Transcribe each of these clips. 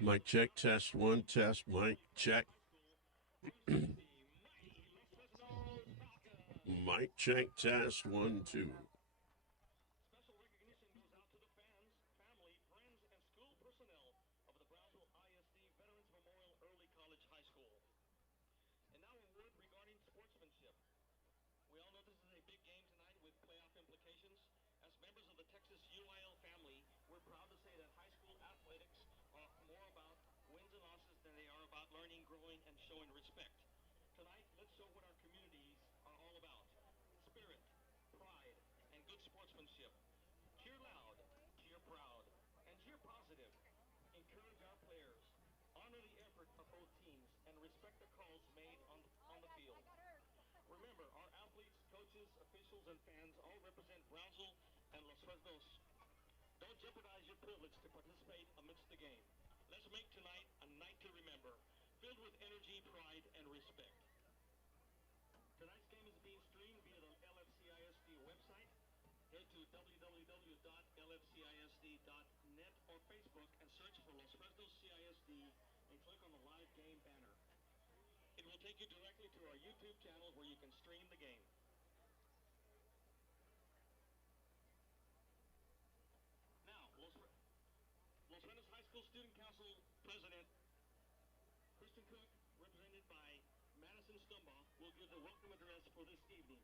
Mic check, test one, test, mic check. Mic check, test one, two. Special recognition goes out to the fans, family, friends, and school personnel of the Brownsville ISD Veterans Memorial Early College High School. And now a word regarding sportsmanship. We all know this is a big game tonight with playoff implications. As members of the Texas UIL family, we're proud to say that high school athletics are more about wins and losses than they are about learning, growing, and showing respect. Tonight, let's show what our communities are all about. Spirit, pride, and good sportsmanship. Cheer loud, cheer proud, and cheer positive. Encourage our players. Honor the effort of both teams and respect the calls made on the field. Remember, our athletes, coaches, officials, and fans all represent Brownsville and Los Fresnos. Don't jeopardize your privilege to participate amidst the game. Let's make tonight a night to remember, filled with energy, pride, and respect. Tonight's game is being streamed via the LFCISD website. Head to www.lfcisd.net or Facebook and search for Los Fresnos CISD and click on the live game banner. It will take you directly to our YouTube channel where you can stream the game. Now, Los Fresnos High School Student Council President Kristen Cook, represented by Madison Stumbaugh, will give the welcome address for this evening.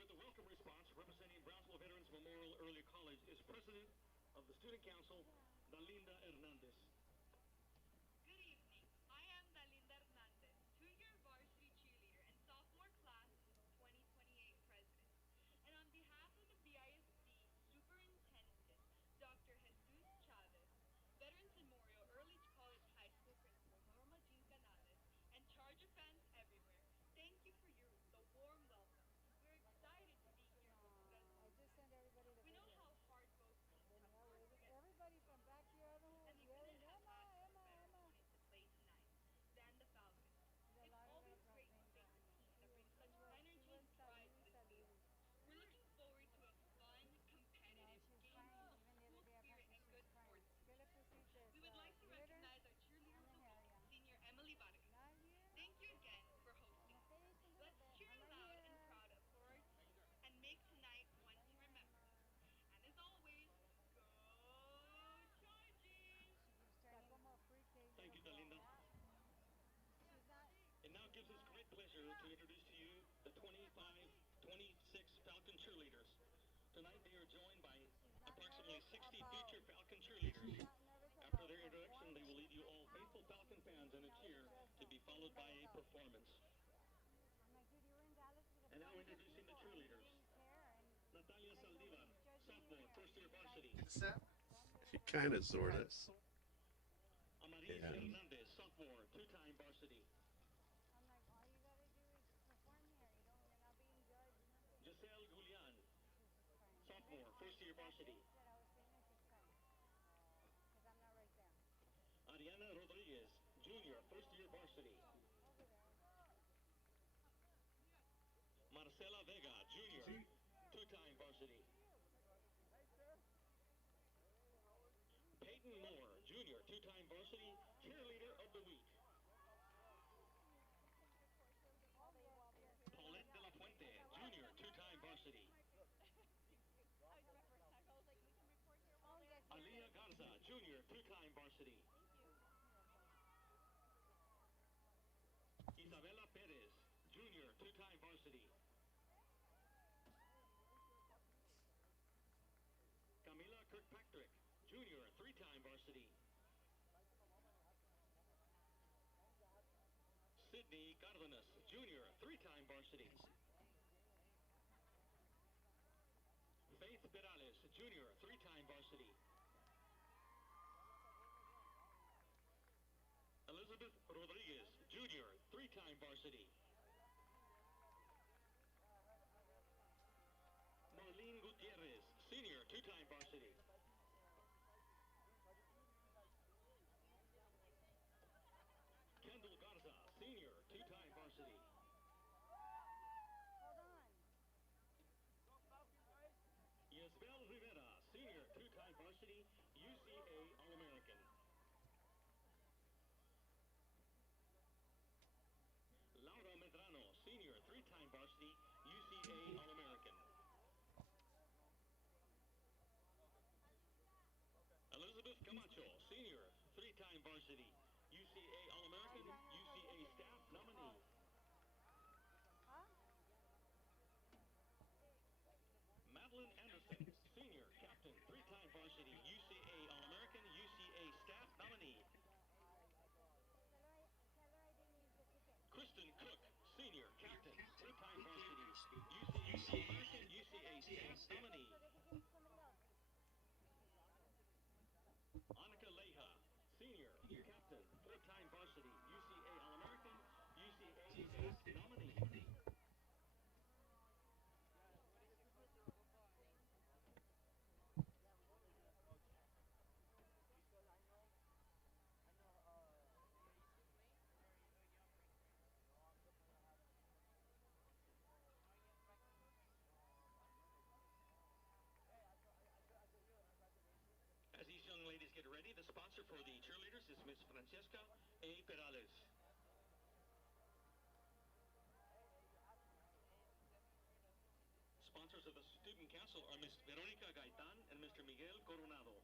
With the welcome response, representing Brownsville Veterans Memorial Early College is President of the Student Council, Dalinda Hernandez. Good evening. I am Dalinda Hernandez, two-year varsity cheerleader and sophomore class 2028 president. And on behalf of the BISD Superintendent, Dr. Jesus Chavez, Veterans Memorial Early College High School Principal Norma Jean Canales, and charge of fans everywhere, thank you for the warm welcome. We're excited to be here in Los Fresnos. We know how hard both teams have worked together and they couldn't have asked for a better opponent to play tonight than the Falcons. It's always great to face a team that brings such energy and pride to the field. We're looking forward to a fun, competitive game full of school spirit and good sportsmanship. We would like to recognize our cheerleader of the week, Senior Emily Vargas. Thank you again for hosting us. Let's cheer loud and proud for our team and make tonight one to remember. And as always, go Chargers! Thank you, Dalinda. It now gives us great pleasure to introduce to you the 25-26 Falcon cheerleaders. Tonight they are joined by approximately 60 future Falcon cheerleaders. After their introduction, they will lead you all faithful Falcon fans in a cheer to be followed by a performance. And now introducing the cheerleaders. Natalia Saldivar, sophomore, first-year varsity. Kind of, sort of. Amaris Hernandez, sophomore, two-time varsity. Giselle Julian, sophomore, first-year varsity. Ariana Rodriguez, junior, first-year varsity. Marcela Vega, junior, two-time varsity. Peyton Moore, junior, two-time varsity, cheerleader of the week. Paulette De La Fuente, junior, two-time varsity. Aliyah Garza, junior, two-time varsity. Isabella Perez, junior, two-time varsity. Camila Kirkpatrick, junior, three-time varsity. Sydney Cardenas, junior, three-time varsity. Perales, junior, three-time varsity. Elizabeth Rodriguez, junior, three-time varsity. Marlene Gutierrez, senior, two-time varsity. Kendall Garza, senior, two-time varsity. Yesbel Rivera, senior, two-time varsity, UCA All-American. Laura Medrano, senior, three-time varsity, UCA All-American. Elizabeth Camacho, senior, three-time varsity, UCA All-American, UCA staff nominee. Madeline Anderson, senior, captain, three-time varsity, UCA All-American, UCA staff nominee. Kristen Cook, senior, captain, three-time varsity, UCA All-American, UCA staff nominee. Annika Leja, senior, captain, four-time varsity, UCA All-American, UCA staff nominee. As these young ladies get ready, the sponsor for the cheerleaders is Miss Francesca A. Perales. Sponsors of the Student Council are Miss Veronica Gaitan and Mr. Miguel Coronado.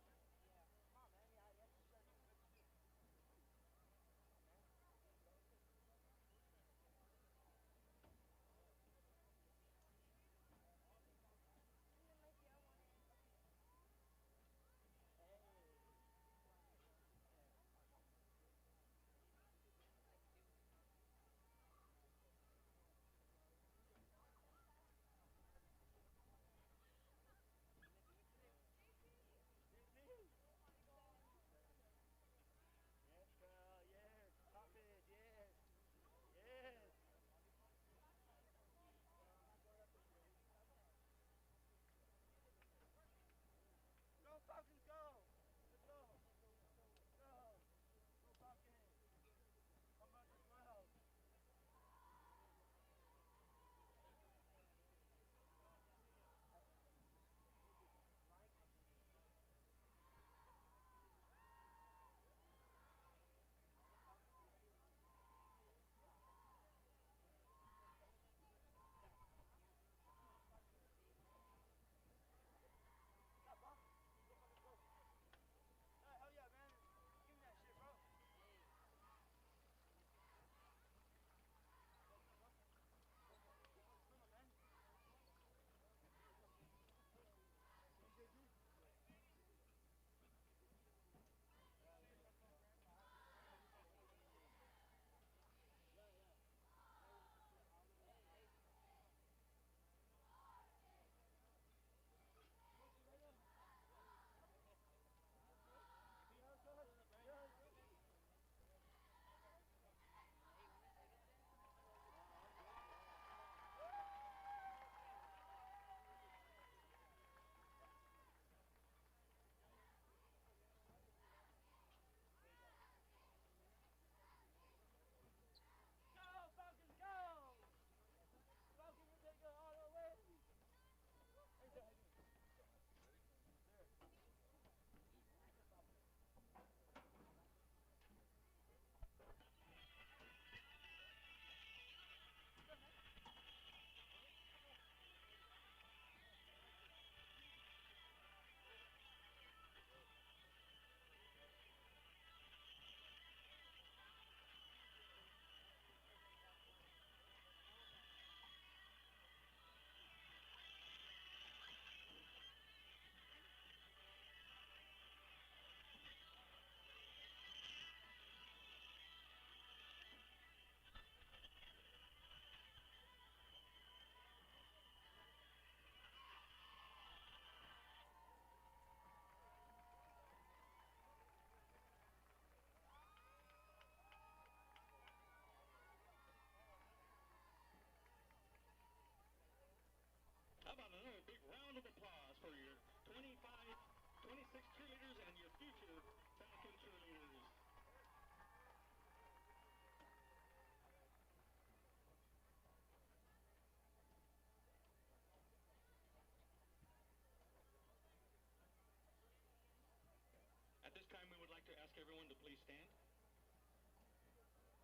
stand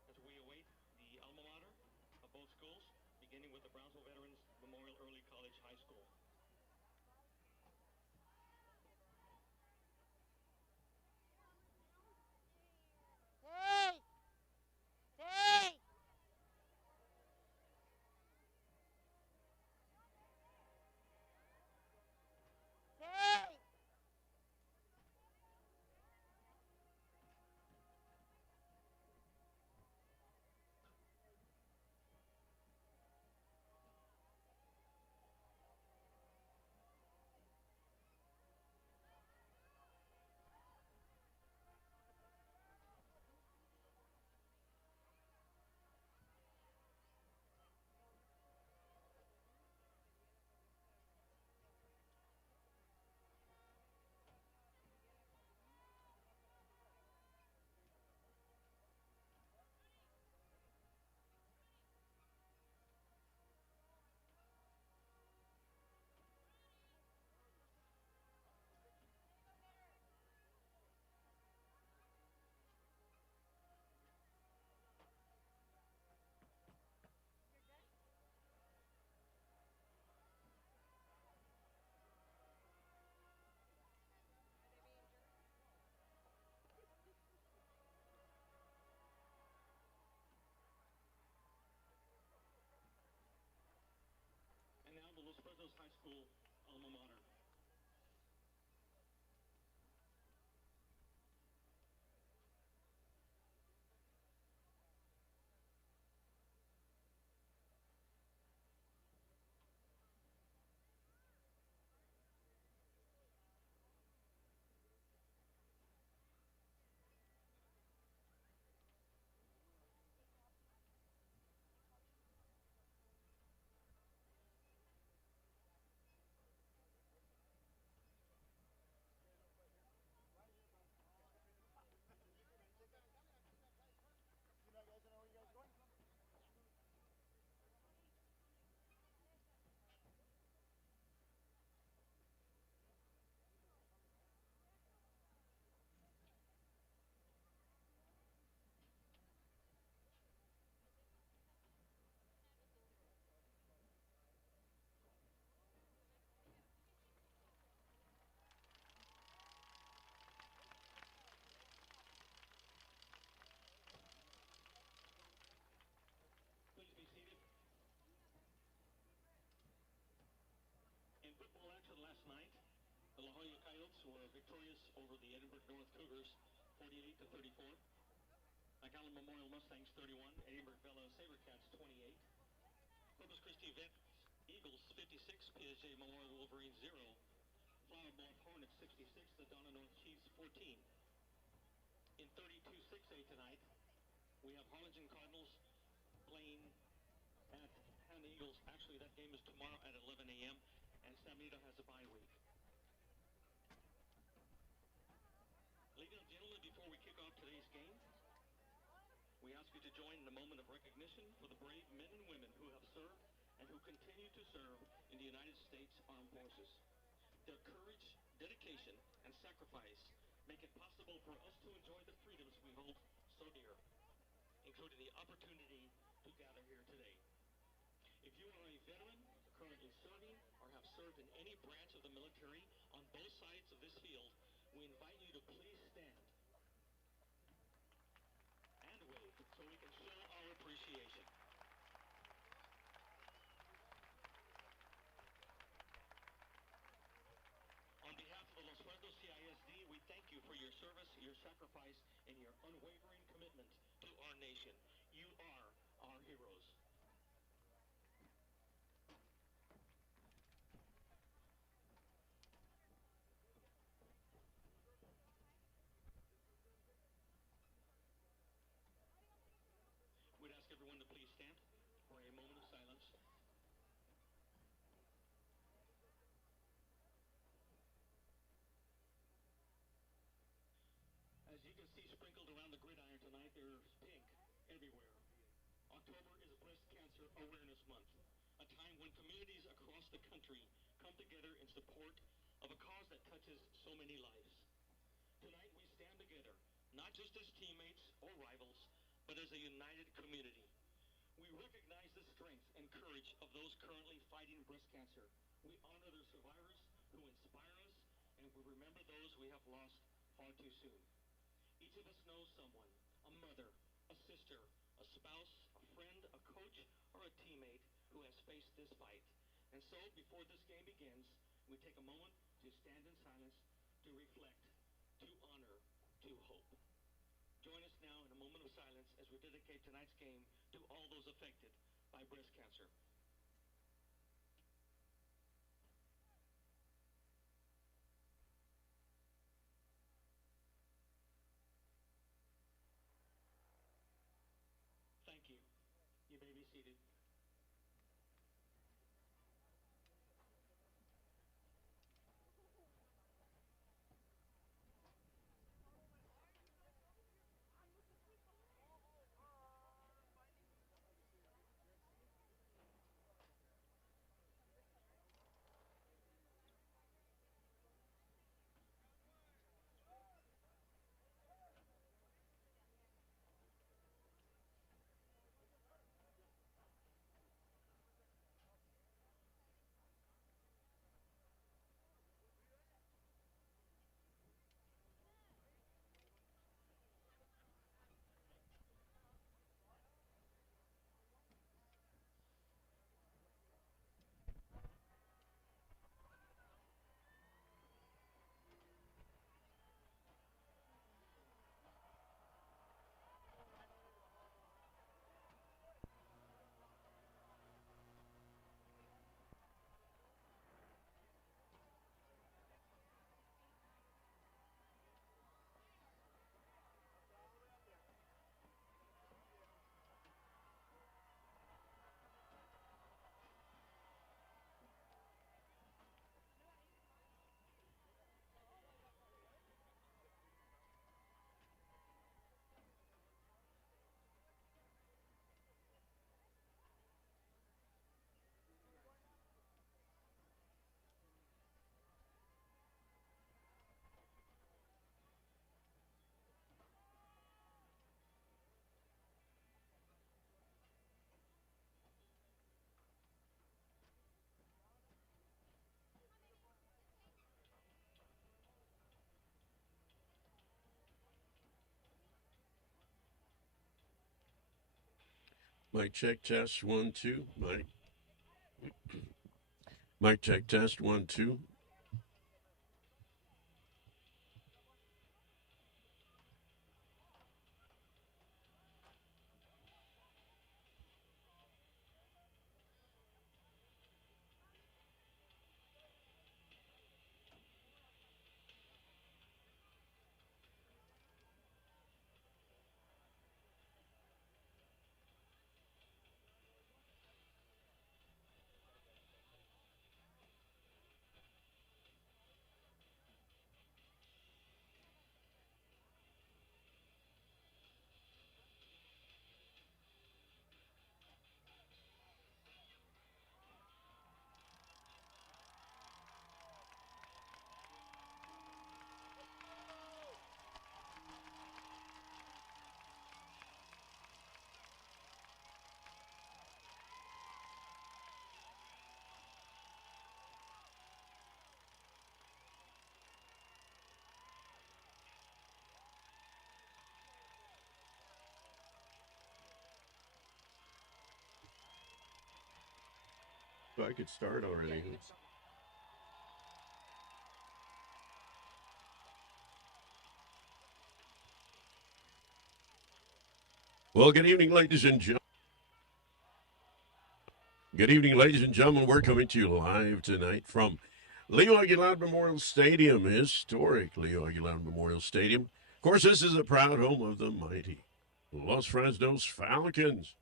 as we await the alma mater of both schools, beginning with the Brownsville Veterans Memorial Early College High School. Hey! Hey! Hey! And now the Los Fresnos High School alma mater. Please be seated. In football action last night, the La Jolla Coyotes were victorious over the Edinburgh North Cougars, 48-34. McAllen Memorial Mustangs 31, Edinburgh Villa Sabercats 28. Corpus Christi Vet Eagles 56, PSG Memorial Wolverines 0. Flower Bluff Hornets 66, the Donna North Chiefs 14. In 32-6A tonight, we have Harlingen Cardinals playing at Han Eagles. Actually, that game is tomorrow at 11 a.m. and San Benito has a bye week. Ladies and gentlemen, before we kick off today's game, we ask you to join in a moment of recognition for the brave men and women who have served and who continue to serve in the United States Armed Forces. Their courage, dedication, and sacrifice make it possible for us to enjoy the freedoms we hold so dear, including the opportunity to gather here today. If you are a veteran, currently serving, or have served in any branch of the military on both sides of this field, we invite you to please stand and wave so we can show our appreciation. On behalf of the Los Fresnos CISD, we thank you for your service, your sacrifice, and your unwavering commitment to our nation. You are our heroes. We'd ask everyone to please stand for a moment of silence. As you can see sprinkled around the gridiron tonight, there's pink everywhere. October is Breast Cancer Awareness Month, a time when communities across the country come together in support of a cause that touches so many lives. Tonight we stand together not just as teammates or rivals, but as a united community. We recognize the strength and courage of those currently fighting breast cancer. We honor their survivors who inspire us, and we remember those we have lost far too soon. Each of us knows someone, a mother, a sister, a spouse, a friend, a coach, or a teammate who has faced this fight. And so, before this game begins, we take a moment to stand in silence, to reflect, to honor, to hope. Join us now in a moment of silence as we dedicate tonight's game to all those affected by breast cancer. Thank you. You may be seated. Mic check test 1 2. Mic check test 1 2. So I could start already. Well, good evening, ladies and gentlemen. Good evening, ladies and gentlemen. We're coming to you live tonight from Leo Aguilar Memorial Stadium, historic Leo Aguilar Memorial Stadium. Of course, this is the proud home of the mighty Los Fresnos Falcons.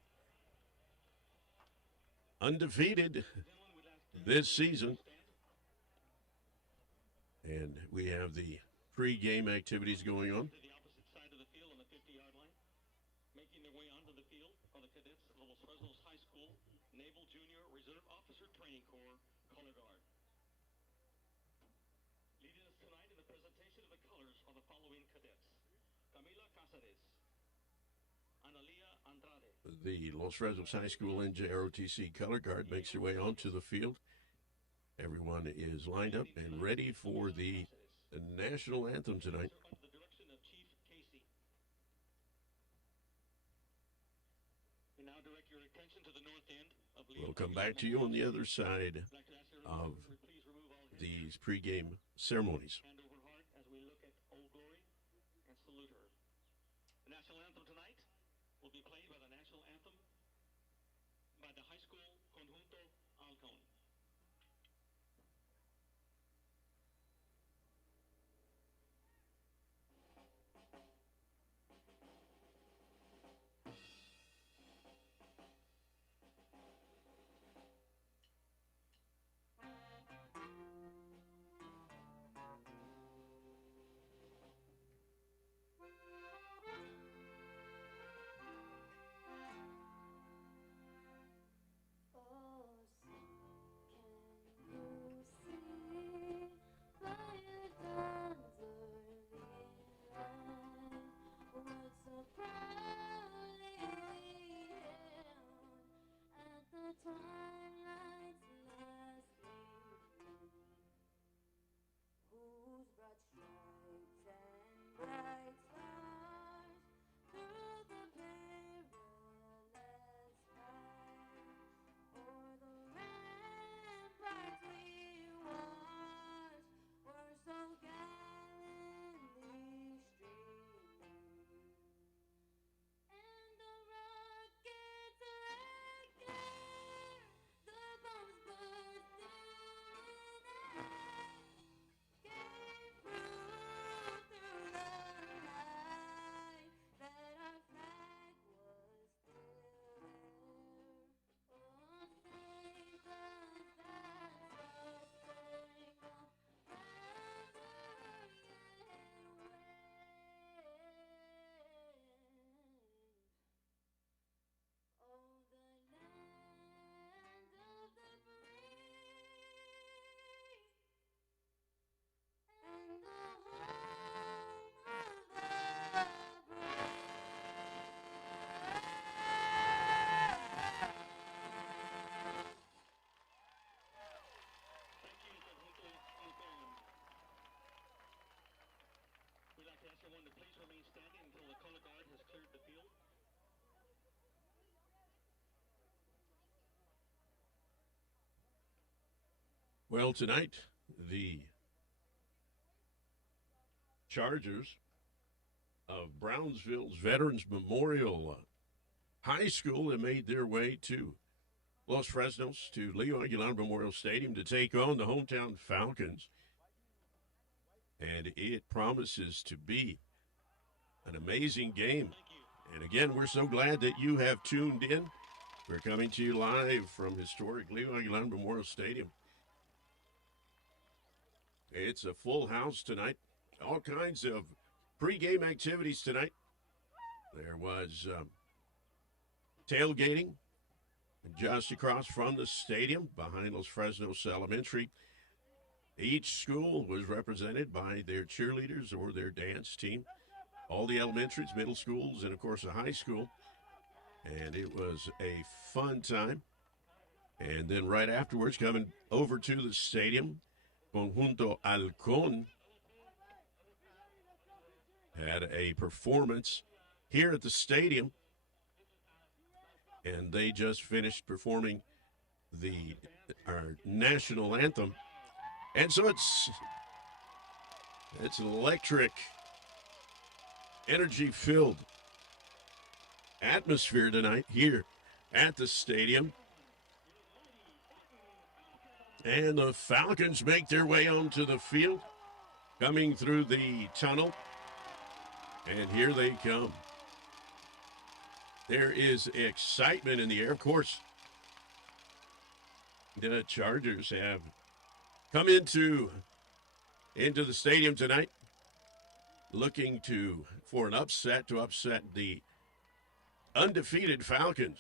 Undefeated this season. And we have the pre-game activities going on. To the opposite side of the field on the 50-yard line. Making their way onto the field are the cadets of Los Fresnos High School Naval Junior Reserve Officer Training Corps, Color Guard. Leading us tonight in the presentation of the colors are the following cadets. Camila Cáceres, Analia Andrade, The Los Fresnos High School NJROTC color guard makes their way onto the field. Everyone is lined up and ready for the national anthem tonight. under the direction of Chief Casey. We now direct your attention to the north end of We'll come back to you on the other side I'd like to ask of everyone to please remove all these pregame ceremonies. hand over heart as we look at Old Glory and salute her. The national anthem tonight will be played by the national anthem by the high school Conjunto Halcón. Thank you, Conjunto Halcón. We'd like to ask everyone to please remain standing until the color guard has cleared the field. Well, tonight, the Chargers of Brownsville's Veterans Memorial High School have made their way to Los Fresnos to Leo Aguilar Memorial Stadium to take on the hometown Falcons. And it promises to be an amazing game. And again, we're so glad that you have tuned in. We're coming to you live from historic Leo Aguilar Memorial Stadium. It's a full house tonight. All kinds of pregame activities tonight. There was tailgating just across from the stadium behind Los Fresnos Elementary. Each school was represented by their cheerleaders or their dance team. All the elementaries, middle schools, and of course the high school. And it was a fun time. And then right afterwards, coming over to the stadium, Conjunto Halcón had a performance here at the stadium, and they just finished performing our national anthem. And so it's an electric, energy-filled atmosphere tonight here at the stadium. And the Falcons make their way onto the field, coming through the tunnel. And here they come. There is excitement in the air. Of course, the Chargers have come into the stadium tonight looking for an upset to upset the undefeated Falcons.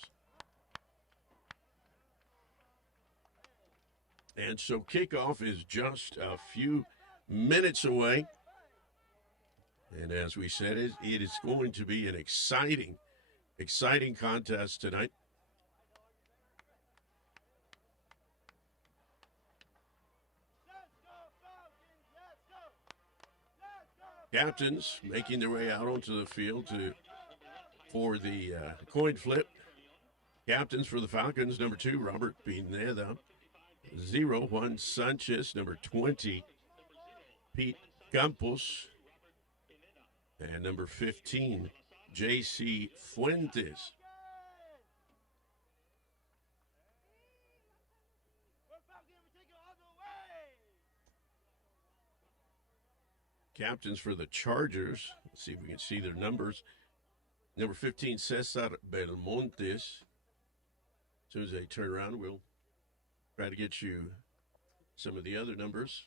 And so kickoff is just a few minutes away. And as we said, it is going to be an exciting, exciting contest tonight. Captains making their way out onto the field for the coin flip. Captains for the Falcons, number 2, Robert Pineda. 0, Juan Sanchez. Number 20, Pete Campos. And number 15, J.C. Fuentes. Captains for the Chargers. Let's see if we can see their numbers. Number 15, Cesar Belmontes. As soon as they turn around, we'll try to get you some of the other numbers.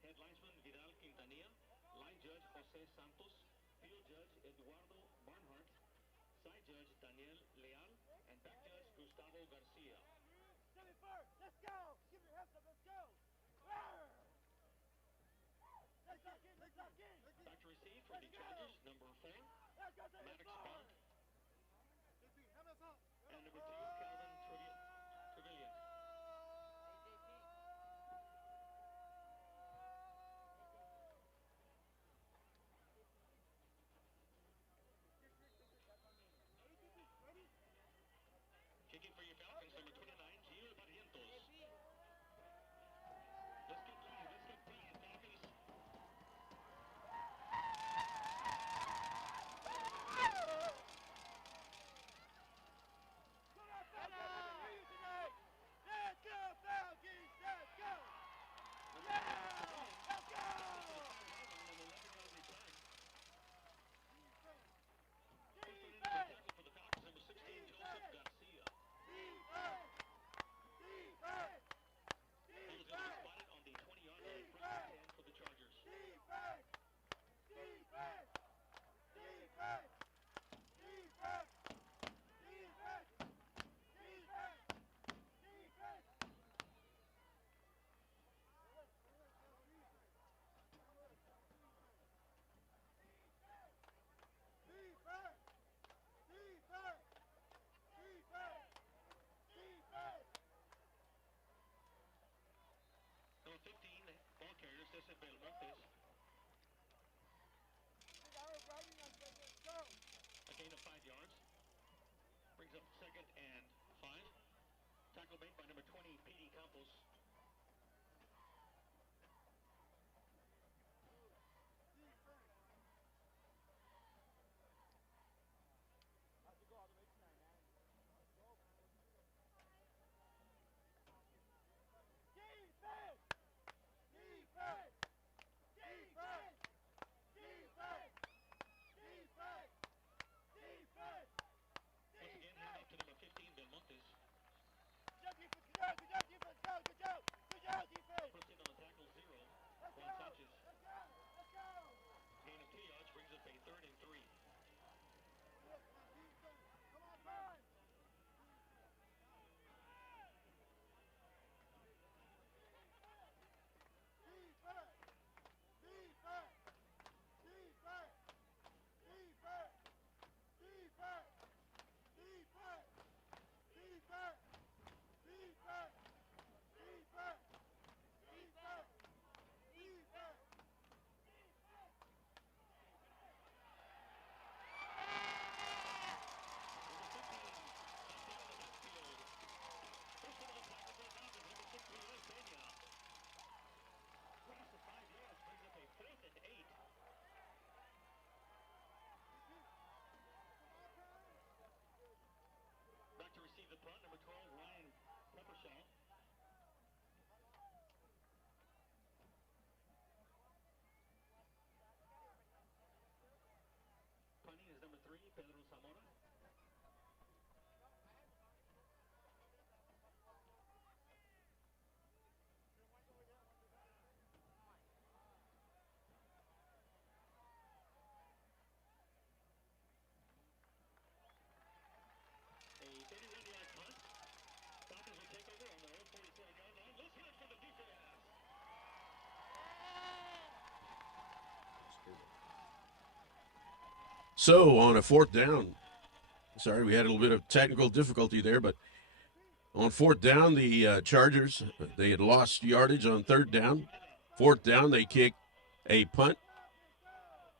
Head linesman Vidal Quintanilla, line judge Jose Santos, field judge Eduardo Barnhart, side judge Daniel Leal, and back judge Gustavo Garcia. Let's go! Give your hands up, let's go! Let's lock in, let's lock in! Back to receive from the Chargers, number 4, Maddox Park, and number 2, Calvin Trevelyan. Kicking for your Falcons, number 29, Gio Barrientos. Let's get live, let's get Falcons. So on a fourth down, sorry, we had a little bit of technical difficulty there, but on fourth down, the Chargers, they had lost yardage on third down. Fourth down, they kick a punt.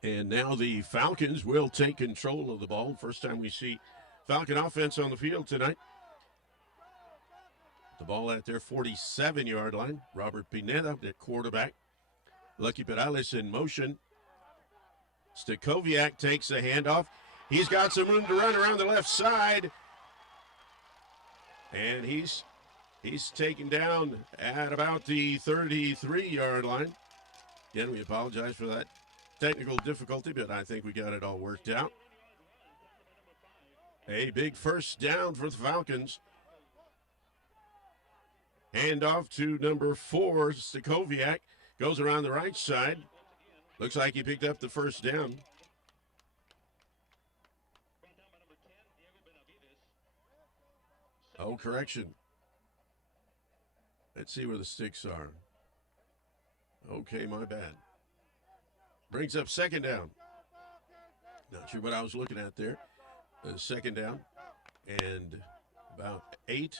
And now the Falcons will take control of the ball. First time we see Falcon offense on the field tonight. The ball at their 47-yard line. Robert Pineda, the quarterback. Lucky Perales in motion. Stakoviak takes the handoff. He's got some room to run around the left side. And he's taken down at about the 33-yard line. Again, we apologize for that technical difficulty, but I think we got it all worked out. A big first down for the Falcons. Hand off to number 4, Stakoviak. Goes around the right side. Looks like he picked up the first down. Oh, correction. Let's see where the sticks are. Okay, my bad. Brings up second down. Not sure what I was looking at there. Second down and about 8.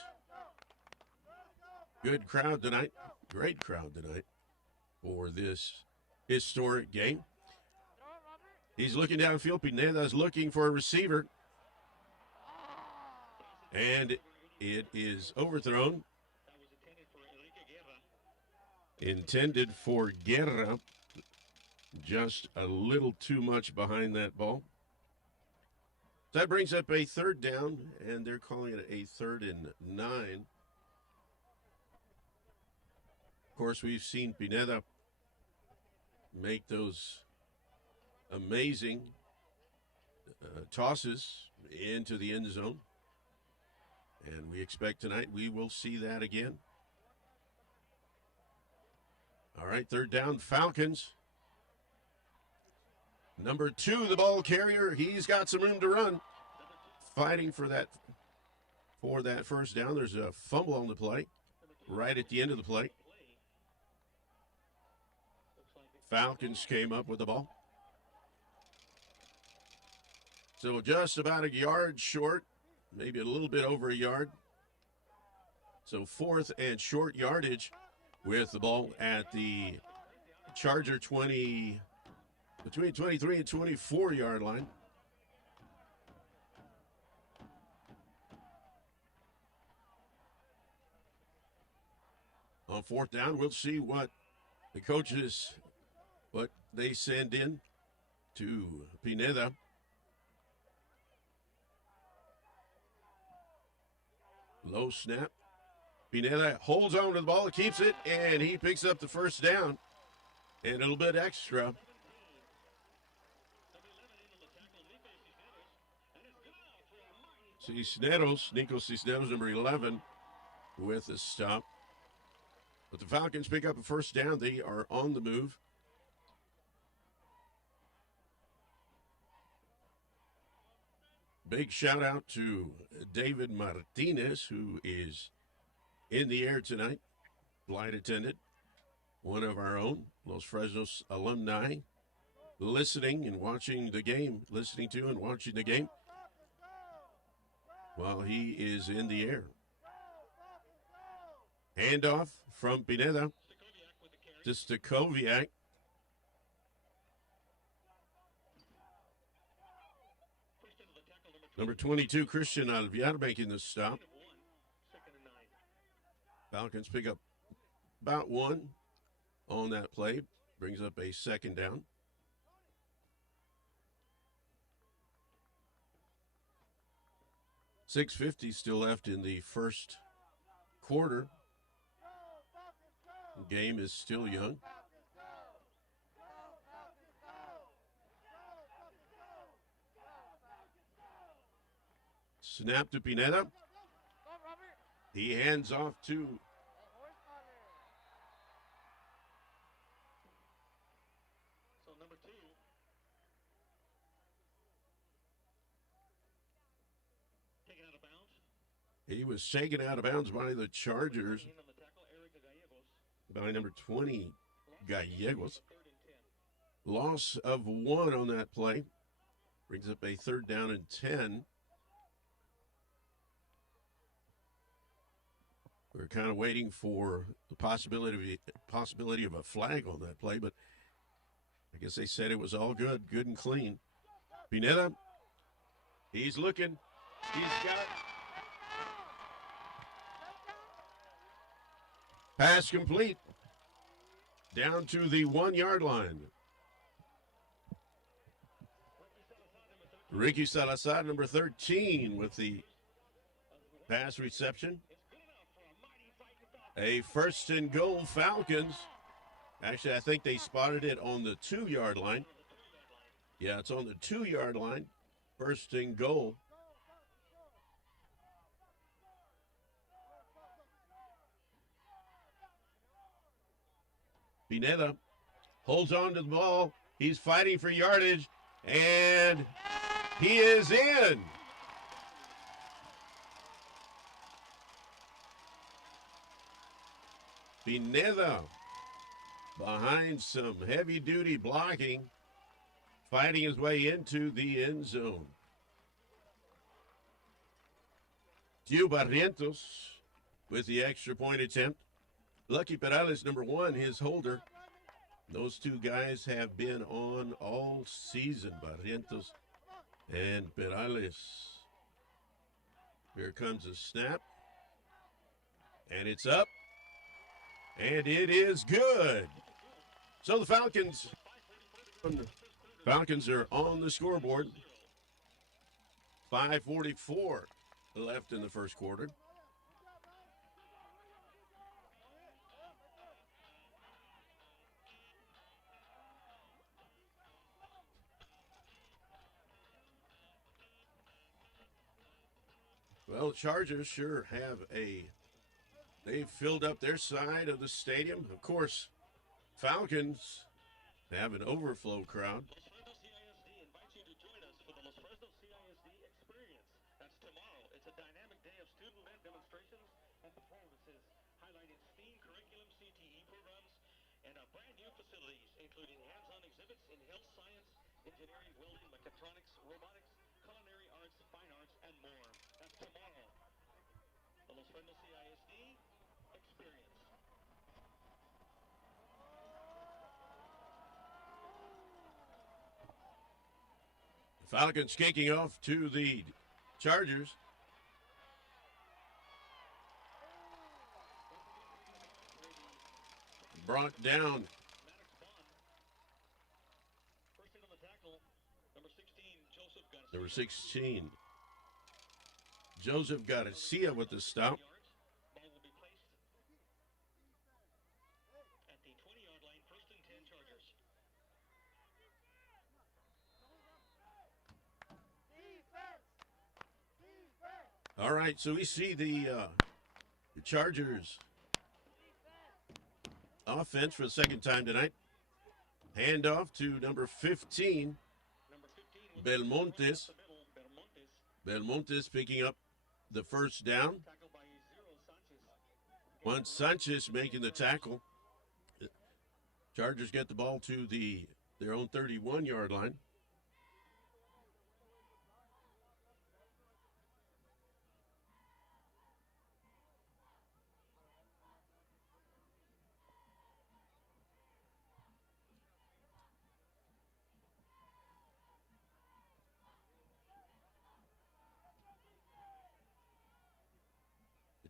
Good crowd tonight. Great crowd tonight for this historic game. He's looking downfield. Pineda's looking for a receiver. And it is overthrown. Intended for Guerra. Just a little too much behind that ball. That brings up a third down, and they're calling it a 3rd and 9. Of course, we've seen Pineda make those amazing tosses into the end zone. And we expect tonight we will see that again. All right, third down, Falcons. Number 2, the ball carrier. He's got some room to run. Fighting for that first down. There's a fumble on the play right at the end of the play. Falcons came up with the ball. So just about a yard short, maybe a little bit over a yard. So 4th and short yardage with the ball at the Charger 20, between 23 and 24-yard line. On 4th down, we'll see what the coaches, what they send in to Pineda. Low snap. Pineda holds on to the ball, keeps it, and he picks up the first down. And a little bit extra. Nico Cisneros, number 11, with a stop. But the Falcons pick up a first down. They are on the move. Big shout out to David Martinez, who is in the air tonight. Flight attendant, one of our own, Los Fresnos alumni, listening and watching the game, listening to and watching the game while he is in the air. Handoff from Pineda to Stakoviak. Number 22, Christian Alviar making the stop. Falcons pick up about 1 on that play. Brings up a second down. .650 still left in the first quarter. The game is still young. Snap to Pineda. He hands off to number 2. Taken out of bounds. He was taken out of bounds by the Chargers by number 20, Gallegos. Loss of 1 on that play. Brings up a 3rd down and 10. We're kind of waiting for the possibility of a flag on that play, but I guess they said it was all good and clean. Pineda, he's looking. He's got it. Pass complete. Down to the 1-yard line. Ricky Salazar, number 13, with the pass reception. A 1st and goal, Falcons. Actually, I think they spotted it on the 2-yard line. Yeah, it's on the 2-yard line. 1st and goal. Pineda holds on to the ball. He's fighting for yardage, and he is in. Pineda, behind some heavy-duty blocking, fighting his way into the end zone. Gio Barrientos with the extra point attempt. Lucky Perales, number 1, his holder. Those two guys have been on all season, Barrientos and Perales. Here comes a snap. And it's up. And it is good. So the Falcons are on the scoreboard. 5:44 left in the first quarter. Well, Chargers sure have they've filled up their side of the stadium. Of course, Falcons have an overflow crowd. Los Fresnos CISD invites you to join us for the Los Fresnos CISD Experience. That's tomorrow. It's a dynamic day of student-led demonstrations and performances highlighting STEAM curriculum, CTE programs, and brand new facilities, including hands-on exhibits in health science, engineering, welding, mechatronics, robotics, culinary arts, fine arts, and more. That's tomorrow. The Los Fresnos CISD Experience. The Falcons kicking off to the Chargers. Brought down. First in on the tackle, number 16, Joseph Garcia. Number 16. Joseph Garcia with the stop. Ball will be placed at the 20-yard line, 1st and 10 Chargers. All right, so we see the Chargers offense for the second time tonight. Handoff to number 15, Number 15 was Belmontes. the middle, Belmontes, Belmontes picking up the first down. tackled by Zero Sanchez. Juan Sanchez making the tackle. Chargers get the ball to their own 31-yard line.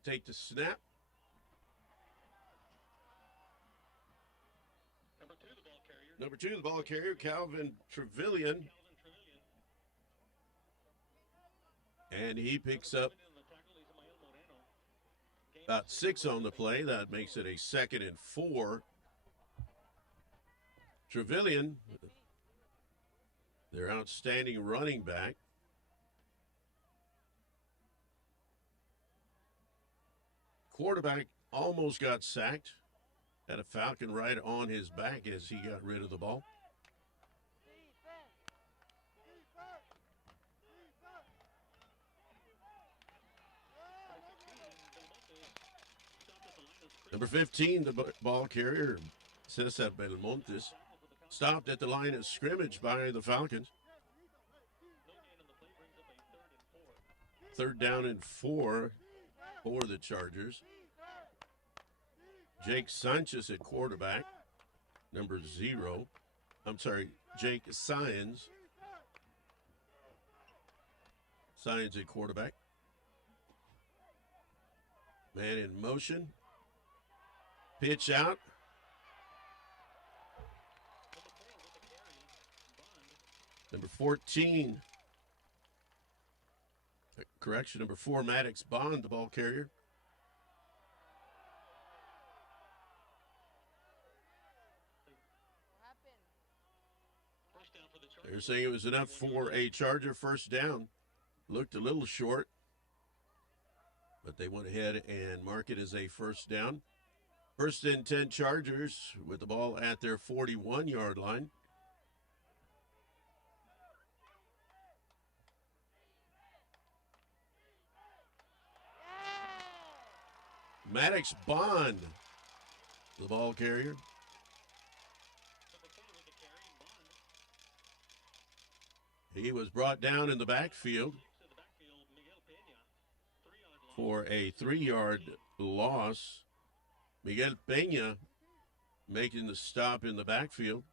They take the snap. Number 2, the ball carrier. Number 2, the ball carrier, Calvin Trevelyan. Calvin Trevelyan. And he picks up In the tackle, Ismael Moreno. Gain about 6 on the play. That makes it a 2nd and 4. Trevelyan, their outstanding running back. Quarterback almost got sacked. Had a Falcon right on his back as he got rid of the ball. Number 15, the ball carrier, Cesar Belmontes, stopped at the line of scrimmage by the Falcons. Third down and 4 for the Chargers. Jake Sanchez at quarterback. Number 0. I'm sorry, Jake Science. Science at quarterback. Man in motion. Pitch out. Number 14. Correction, number 4, Maddox Bond, the ball carrier. They're saying it was enough for a Charger first down. Looked a little short, but they went ahead and mark it as a first down. First and 10 Chargers with the ball at their 41-yard line. Maddox Bond, the ball carrier. He was brought down in the backfield for a 3-yard loss. Miguel Peña making the stop in the backfield.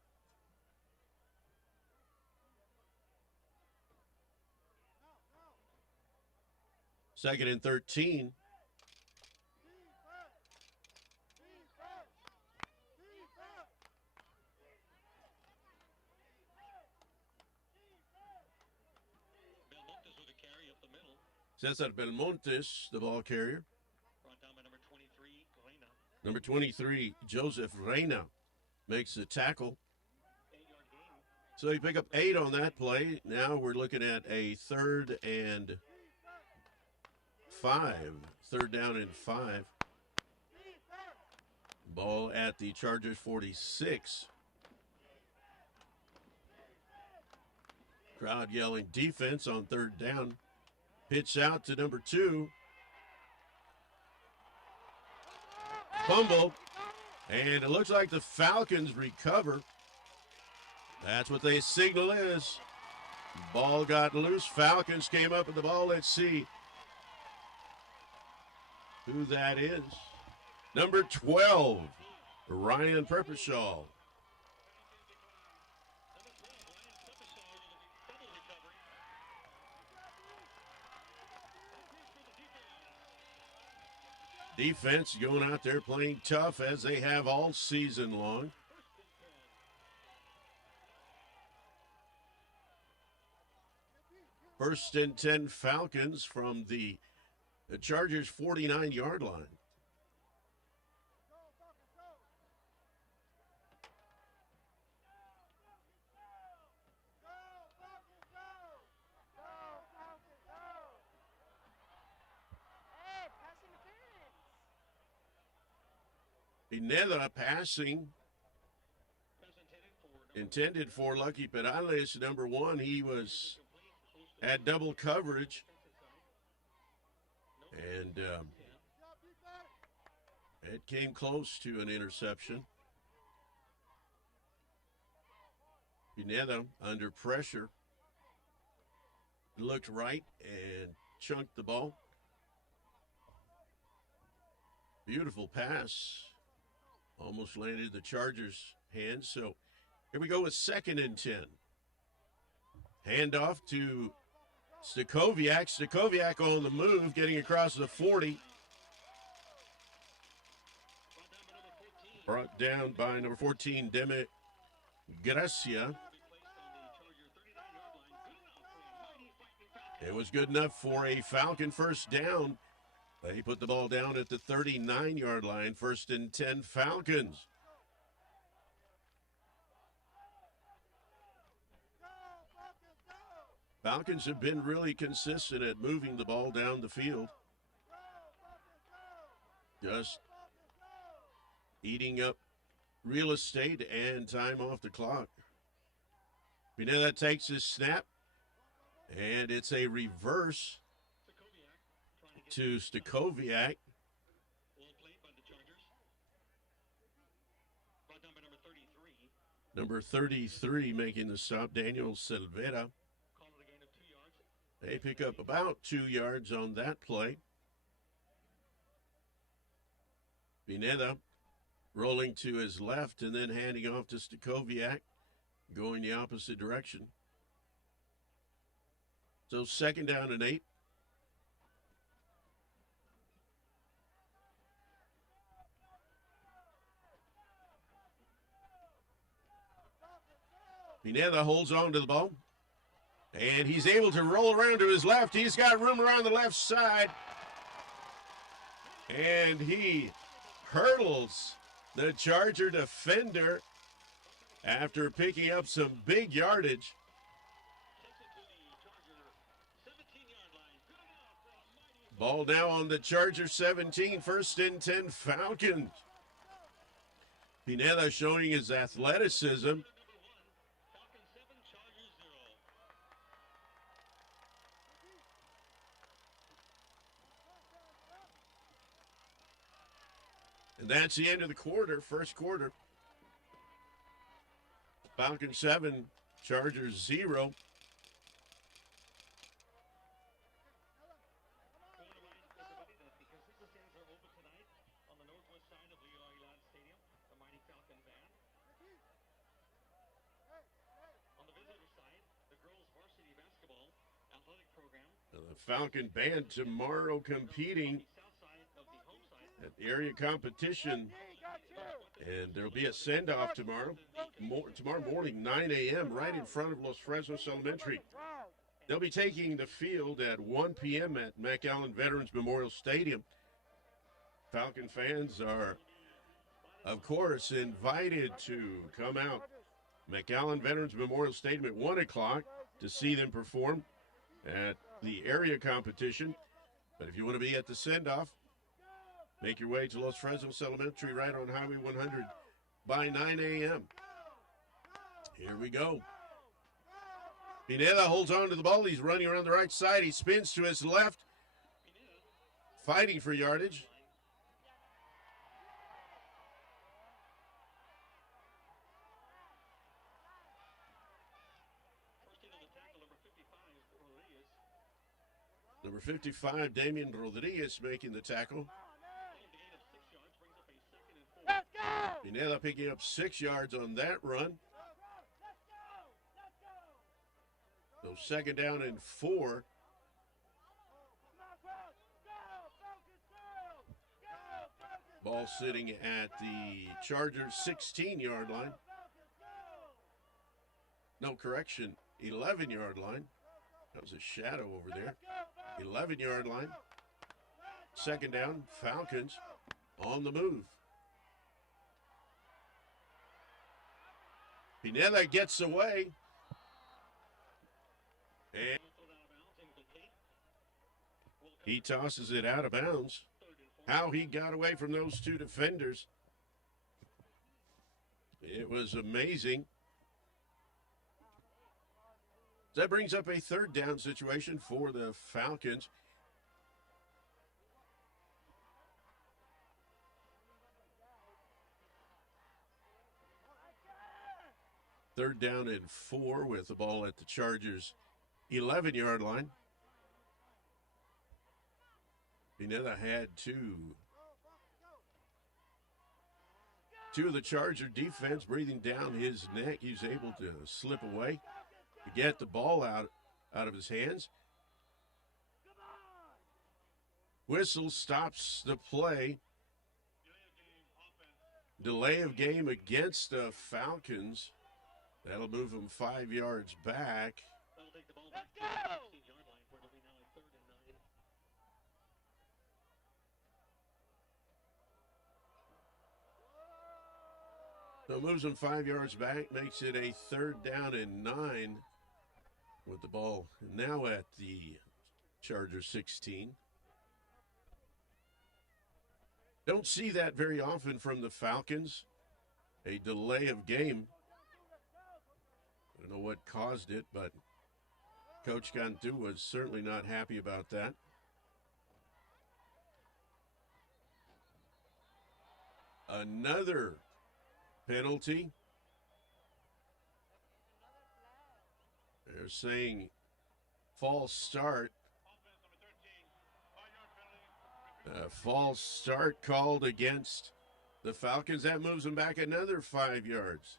Second and 13. Cesar Belmontes, the ball carrier. Brought down by number 23, Reina. Number 23, Joseph Reina, makes the tackle. 8-yard gain. So you pick up 8 on that play. Now we're looking at a 3rd and 5. 3rd down and 5. Ball at the Chargers 46. Crowd yelling defense on 3rd down. Pitch out to number 2. Fumble. And it looks like the Falcons recover. That's what the signal is. Ball got loose. Falcons came up with the ball. Let's see who that is. Number 12, Ryan Purposhaw. Defense going out there playing tough as they have all season long. First and 10 Falcons from the Chargers 49-yard line. Pineda passing, intended for Lucky Perales, number 1. He was at double coverage, and it came close to an interception. Pineda under pressure, looked right and chunked the ball. Beautiful pass. Almost landed the Chargers' hands. So here we go with 2nd and 10. Handoff to Stakoviak. Stakoviak on the move, getting across the 40. Brought down by number 14, Deme Gracia. It was good enough for a Falcon first down. They put the ball down at the 39-yard line. 1st and 10 Falcons. Falcons have been really consistent at moving the ball down the field. Just eating up real estate and time off the clock. Pineda takes his snap, and it's a reverse to Stakoviak. Number 33 making the stop, Daniel Silvera. They pick up about 2 yards on that play. Pineda rolling to his left and then handing off to Stakoviak, going the opposite direction. So 2nd down and 8. Pineda holds on to the ball. And he's able to roll around to his left. He's got room around the left side. And he hurdles the Charger defender after picking up some big yardage. Ball now on the Charger 17, 1st and 10 Falcons. Pineda showing his athleticism. And that's the end of the quarter, 1st quarter. Falcons 7, Chargers 0. The Falcon band tomorrow competing at the area competition, and there'll be a send-off tomorrow morning, 9 a.m., right in front of Los Fresnos Elementary. They'll be taking the field at 1 p.m. at McAllen Veterans Memorial Stadium. Falcon fans are, of course, invited to come out McAllen Veterans Memorial Stadium at 1 o'clock to see them perform at the area competition. But if you want to be at the send-off, make your way to Los Fresnos Elementary right on Highway 100 by 9 a.m. Here we go. Pineda holds on to the ball. He's running around the right side. He spins to his left, fighting for yardage. Number 55, Damian Rodriguez making the tackle. Pineda picking up 6 yards on that run. So 2nd down and 4. Ball sitting at the Chargers 16-yard line. No, correction, 11-yard line. That was a shadow over there. 11-yard line. 2nd down, Falcons on the move. Pineda gets away. And he tosses it out of bounds. How he got away from those 2 defenders, it was amazing. That brings up a 3rd down situation for the Falcons. Third down and 4 with the ball at the Chargers' 11-yard line. Pineda had two of the Charger defense breathing down his neck. He was able to slip away to get the ball out of his hands. Whistle stops the play. Delay of game against the Falcons. That'll move them 5 yards back. So moves them 5 yards back, makes it a 3rd down and 9 with the ball now at the Chargers 16. Don't see that very often from the Falcons, a delay of game. I don't know what caused it, but Coach Cantu was certainly not happy about that. Another penalty. They're saying false start. A false start called against the Falcons. That moves them back another 5 yards.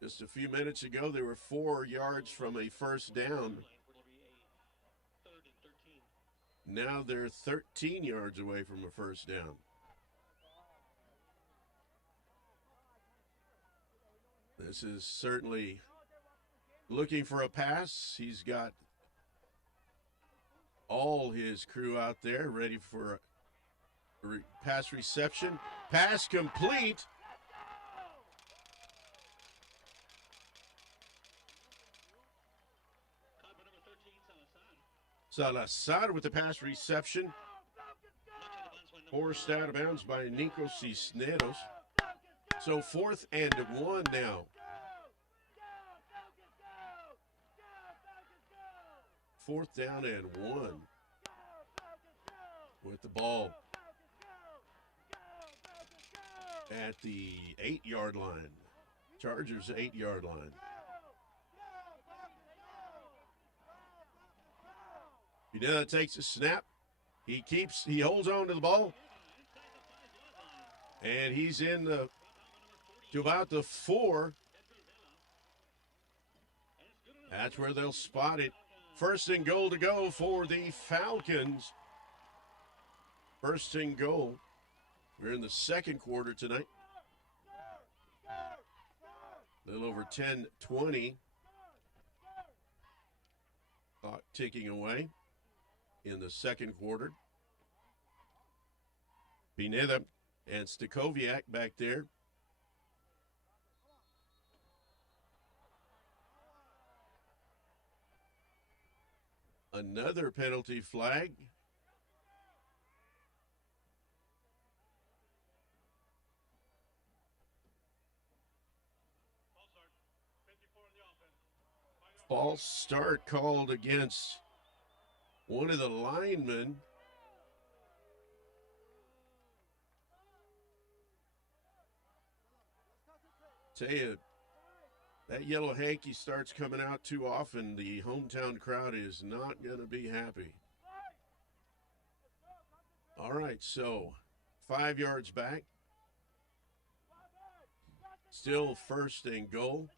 Just a few minutes ago, they were 4 yards from a first down. Now they're 13 yards away from a first down. This is certainly looking for a pass. He's got all his crew out there ready for a pass reception. Pass complete. Salazar with the pass reception. Forced out of bounds by Nico Cisneros. So 4th and 1 now. 4th down and 1. With the ball at the 8-yard line. Chargers 8-yard line. Pineda takes a snap. He holds on to the ball. And he's in to about the 4. That's where they'll spot it. 1st and goal to go for the Falcons. 1st and goal. We're in the second quarter tonight. A little over 10:20. Clock ticking away in the second quarter. Pineda and Stakoviak back there. Another penalty flag. False start called against one of the linemen. Tell you, that yellow hanky starts coming out too often. The hometown crowd is not going to be happy. All right, so 5 yards back. Still 1st and goal.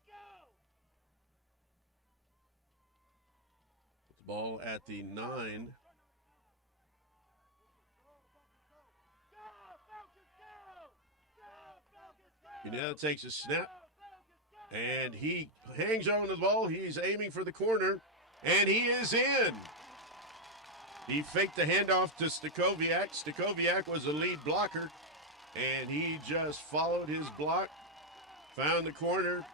Ball at the 9. Pineda takes a snap, and he hangs on to the ball. He's aiming for the corner, and he is in. He faked the handoff to Stakoviak. Stakoviak was the lead blocker, and he just followed his block, found the corner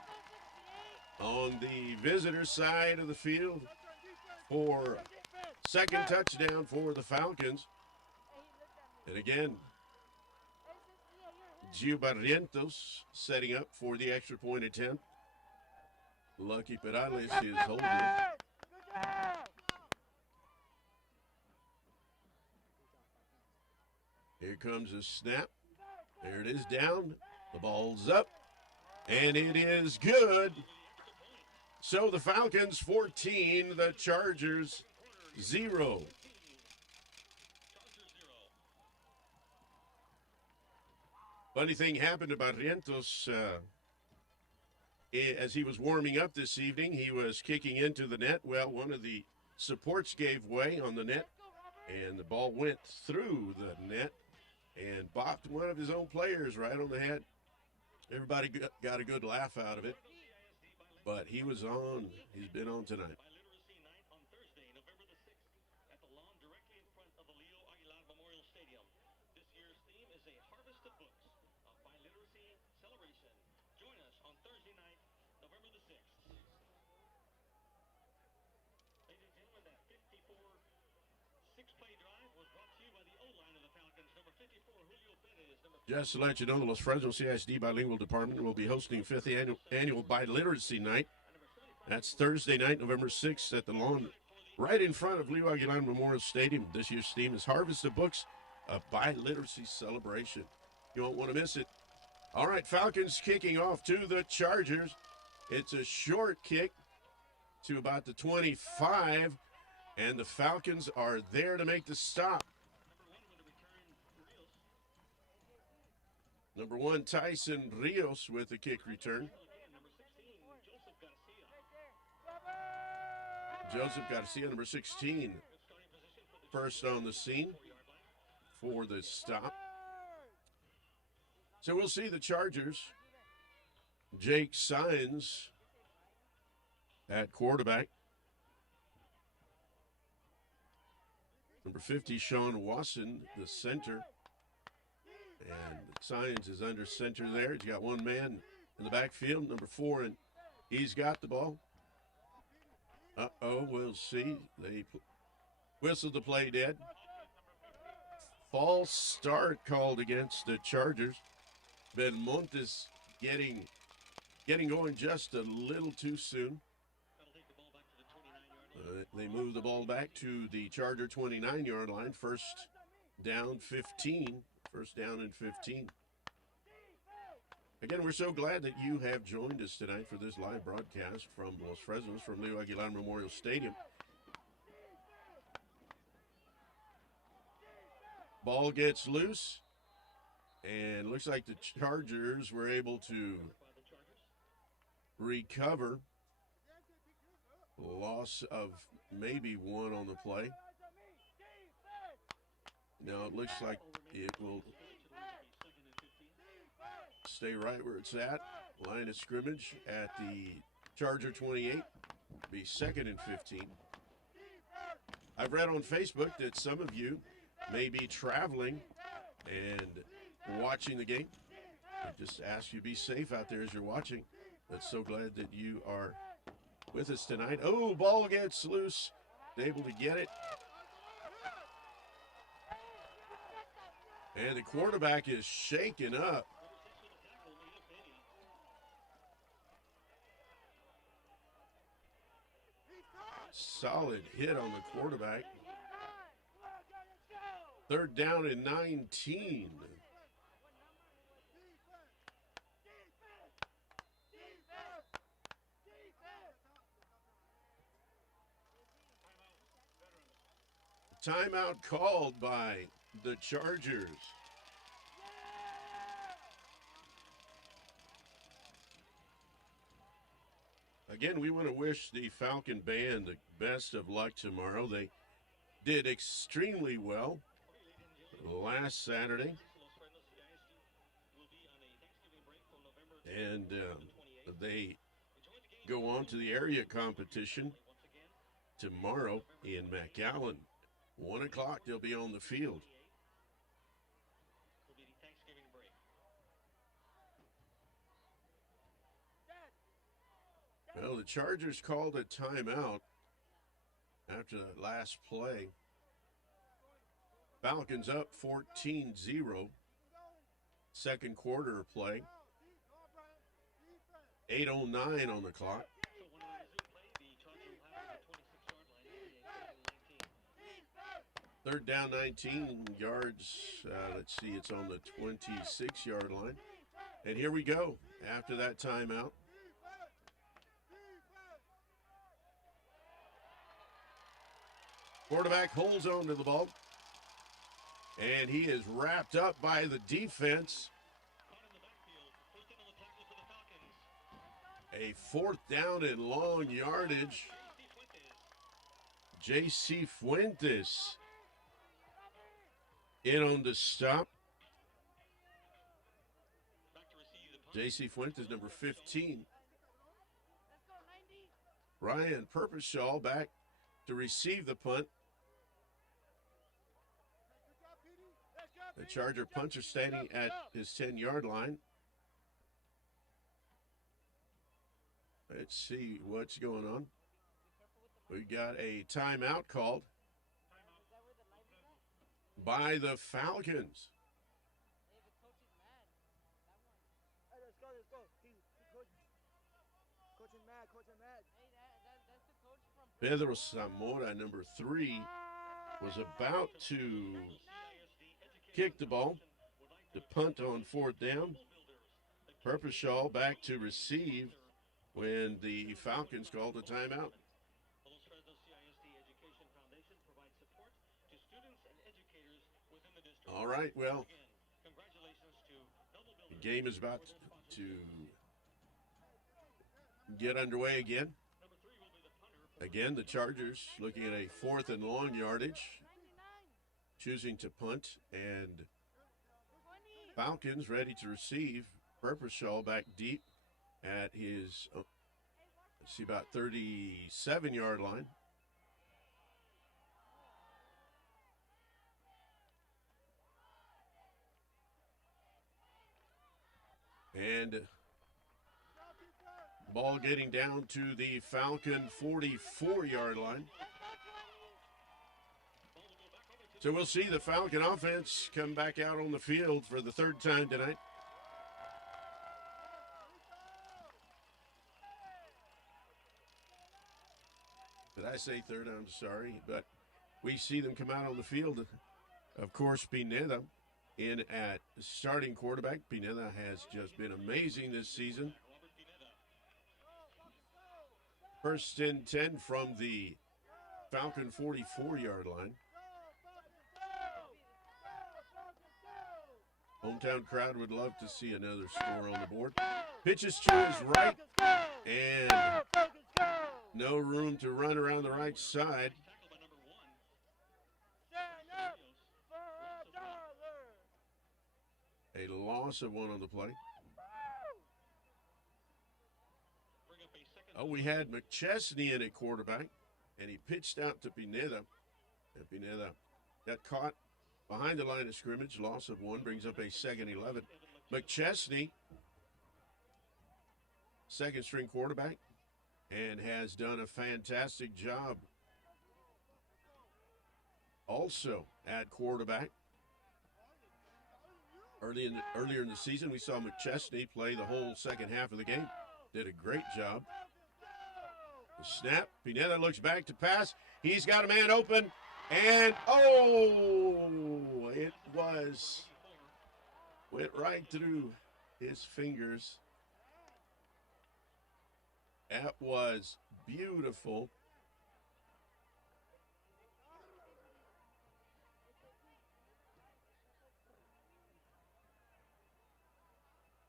on the visitor side of the field for 2nd touchdown for the Falcons. And again, Gio Barrientos setting up for the extra point attempt. Lucky Perales is holding it. Here comes a snap. There it is down. The ball's up. And it is good. So the Falcons 14, the Chargers 0. Funny thing happened to Barrientos as he was warming up this evening. He was kicking into the net. Well, one of the supports gave way on the net, and the ball went through the net and bopped one of his own players right on the head. Everybody got a good laugh out of it. But he was on. He's been on tonight. Literacy Night on Thursday, November the 6th, at the lawn directly in front of the Leo Aguilar Memorial Stadium. This year's theme is a harvest of books, a biliteracy celebration. Join us on Thursday night, November the 6th. Ladies and gentlemen, that 54 six-play drive was brought to you by the O-line of the Falcons, number 54, Julio Perez, number Just to let you know, the Los Fresnos CISD Bilingual Department will be hosting 5th annual Biliteracy Night. That's Thursday night, November 6th at the lawn right in front of Leo Aguilar Memorial Stadium. This year's theme is Harvest of Books, a biliteracy celebration. You won't want to miss it. All right, Falcons kicking off to the Chargers. It's a short kick. to about the 25, and the Falcons are there to make the stop. Number 1, Tyson Rios with the kick return. Joseph Garcia, number 16, first on the scene for the stop. So we'll see the Chargers. Jake Sines at quarterback. Number 50, Sean Wasson, the center. And Sines is under center there. He's got one man in the backfield, number 4, and he's got the ball. We'll see. They whistled the play dead. False start called against the Chargers. Belmontes getting going just a little too soon. They move the ball back to the Charger 29-yard line. First down 15. First down and 15. Again, we're so glad that you have joined us tonight for this live broadcast from Los Fresnos, from Leo Aguilar Memorial Stadium. Ball gets loose, and looks like the Chargers were able to recover. Loss of maybe 1 on the play. Now it looks like it will stay right where it's at. Line of scrimmage at the Charger 28. Be 2nd and 15. I've read on Facebook that some of you may be traveling and watching the game. I just ask you to be safe out there as you're watching. But so glad that you are with us tonight. Oh, ball gets loose. Able to get it. And the quarterback is shaken up. Solid hit on the quarterback. 3rd down and 19. Timeout called by the Chargers. Again, we want to wish the Falcon Band the best of luck tomorrow. They did extremely well last Saturday. And they go on to the area competition tomorrow in McAllen. 1 o'clock, they'll be on the field. Well, the Chargers called a timeout after that last play. Falcons up 14-0. Second quarter of play. 8:09 on the clock. Third down, 19 yards. Let's see, it's on the 26-yard line. And here we go after that timeout. Quarterback holds on to the ball. And he is wrapped up by the defense. A 4th down and long yardage. J.C. Fuentes in on the stop. J.C. Fuentes, number 15. Ryan Purposhaw back to receive the punt. The Charger punter standing at his 10-yard line. Let's see what's going on. We got a timeout called by the Falcons. Hey, let's go. Coaching mad. Pedro Zamora, number 3, was about to kick the ball. The punt on 4th down. Purposhaw back to receive when the Falcons called a timeout. right, well, Congratulations to Double the Builders. game is about to get underway again. Number 3 will be the punter. Again, the Chargers looking at a 4th and long yardage, 99. choosing to punt, and Falcons ready to receive. Purposhaw back deep at his, let's see, about 37-yard line. And ball getting down to the Falcon 44-yard line. So we'll see the Falcon offense come back out on the field for the 3rd time tonight. Did I say 3rd? I'm sorry. But we see them come out on the field. Of course, Pineda in at starting quarterback. Pineda has just been amazing this season. 1st and 10 from the Falcon 44-yard line. Hometown crowd would love to see another score on the board. Pitches to his right, and no room to run around the right side. A loss of 1 on the play. Oh, we had McChesney in at quarterback, and he pitched out to Pineda. And Pineda got caught behind the line of scrimmage. Loss of 1 brings up a 2nd and 11. McChesney, 2nd string quarterback, and has done a fantastic job also at quarterback. Earlier in the season, we saw McChesney play the whole second half of the game. Did a great job. The snap. Pineda looks back to pass. He's got a man open. And, it went right through his fingers. That was beautiful.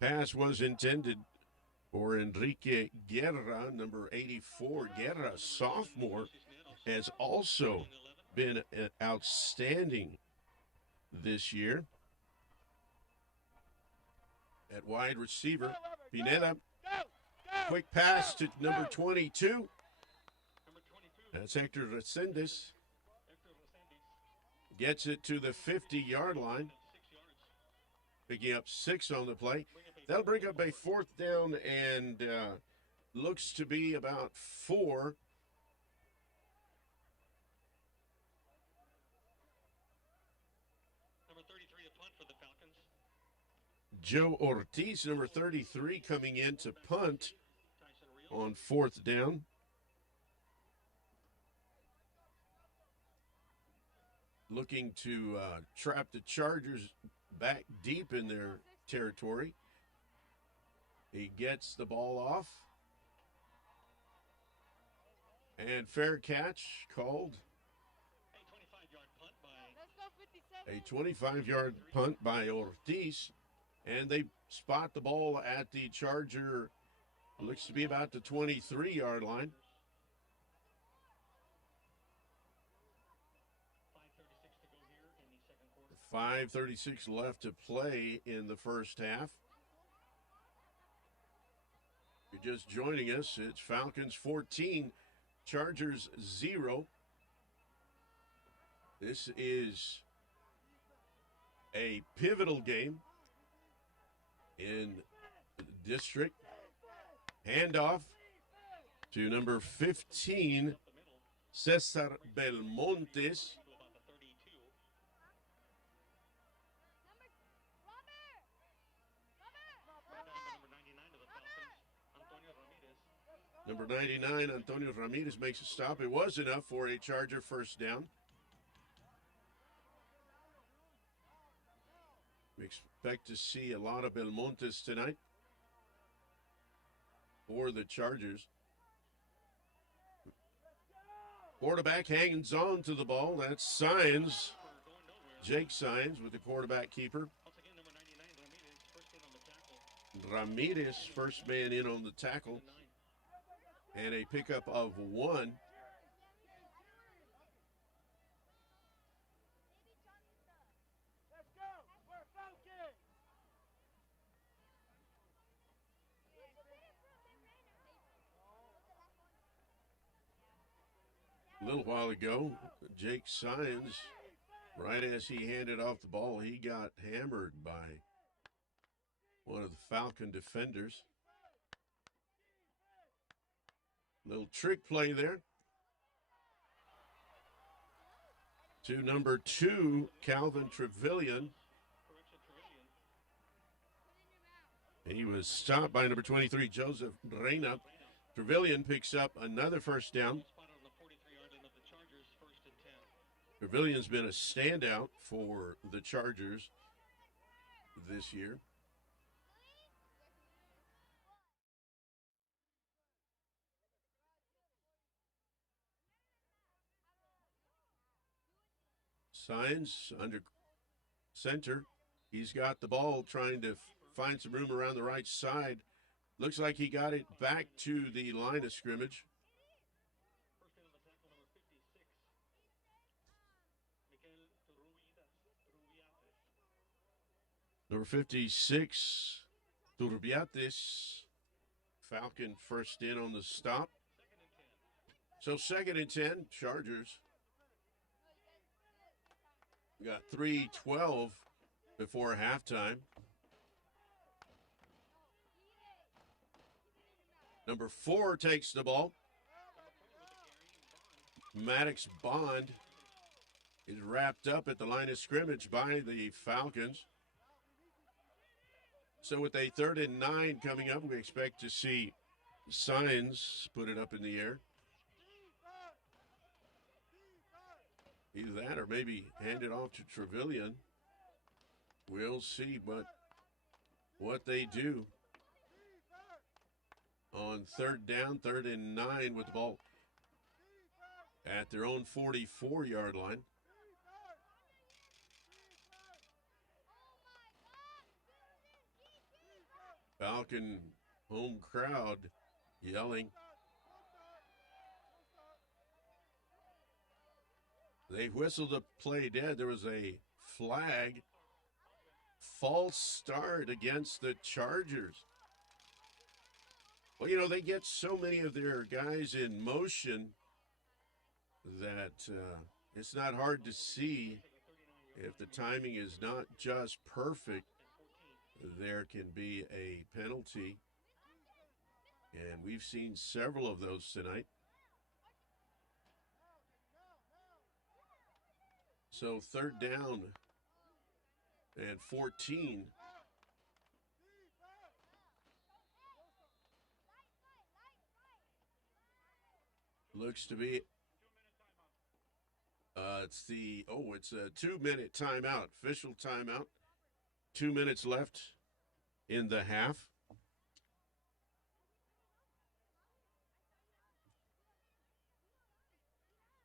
Pass was intended for Enrique Guerra, number 84. Guerra, sophomore, has also been outstanding this year. At wide receiver, Pineda, quick pass to number 22. That's Hector Resendiz. Gets it to the 50-yard line, picking up 6 on the play. That'll bring up a 4th down and looks to be about 4. Number 33 to punt for the Falcons. Joe Ortiz, number 33, coming in to punt on 4th down. Looking to trap the Chargers back deep in their territory. He gets the ball off. And fair catch called. A 25-yard punt by Ortiz. And they spot the ball at the Charger, looks to be about the 23-yard line. 5:36 left to play in the first half. You're just joining us. It's Falcons 14, Chargers 0. This is a pivotal game in the district. Handoff to number 15, Cesar Belmontes. Number 99, Antonio Ramirez makes a stop. It was enough for a Charger first down. We expect to see a lot of Belmontes tonight for the Chargers. Quarterback hangs on to the ball. That's Signs. Jake Sines with the quarterback keeper. Once again, number 99, Ramirez, first in on the tackle. Ramirez, first man in on the tackle, and a pickup of 1. Let's go. We're Falcons. A little while ago, Jake Sines, right as he handed off the ball, he got hammered by one of the Falcon defenders. Little trick play there. To number 2, Calvin Trevelyan. He was stopped by number 23, Joseph Reyna. Trevelyan picks up another first down. Spotted on the 43-yard line of the Chargers, first and 10. Trevelyan's been a standout for the Chargers this year. Sines under center. He's got the ball, trying to find some room around the right side. Looks like he got it back to the line of scrimmage. First in on the tackle, number 56. Number 56, Turbiates. Falcon first in on the stop. So 2nd and 10, Chargers. We got 3:12 before halftime. Number 4 takes the ball. Maddox Bond is wrapped up at the line of scrimmage by the Falcons. So with a 3rd and 9 coming up, we expect to see Sines put it up in the air. Either that or maybe hand it off to Trevelyan. We'll see what they do on 3rd down, 3rd and 9 with the ball at their own 44-yard line. Falcon home crowd yelling. They whistled the play dead. There was a flag. False start against the Chargers. Well, you know, they get so many of their guys in motion that it's not hard to see if the timing is not just perfect, there can be a penalty. And we've seen several of those tonight. So 3rd down and 14. Looks to be, it's a 2-minute timeout, official timeout. 2 minutes left in the half.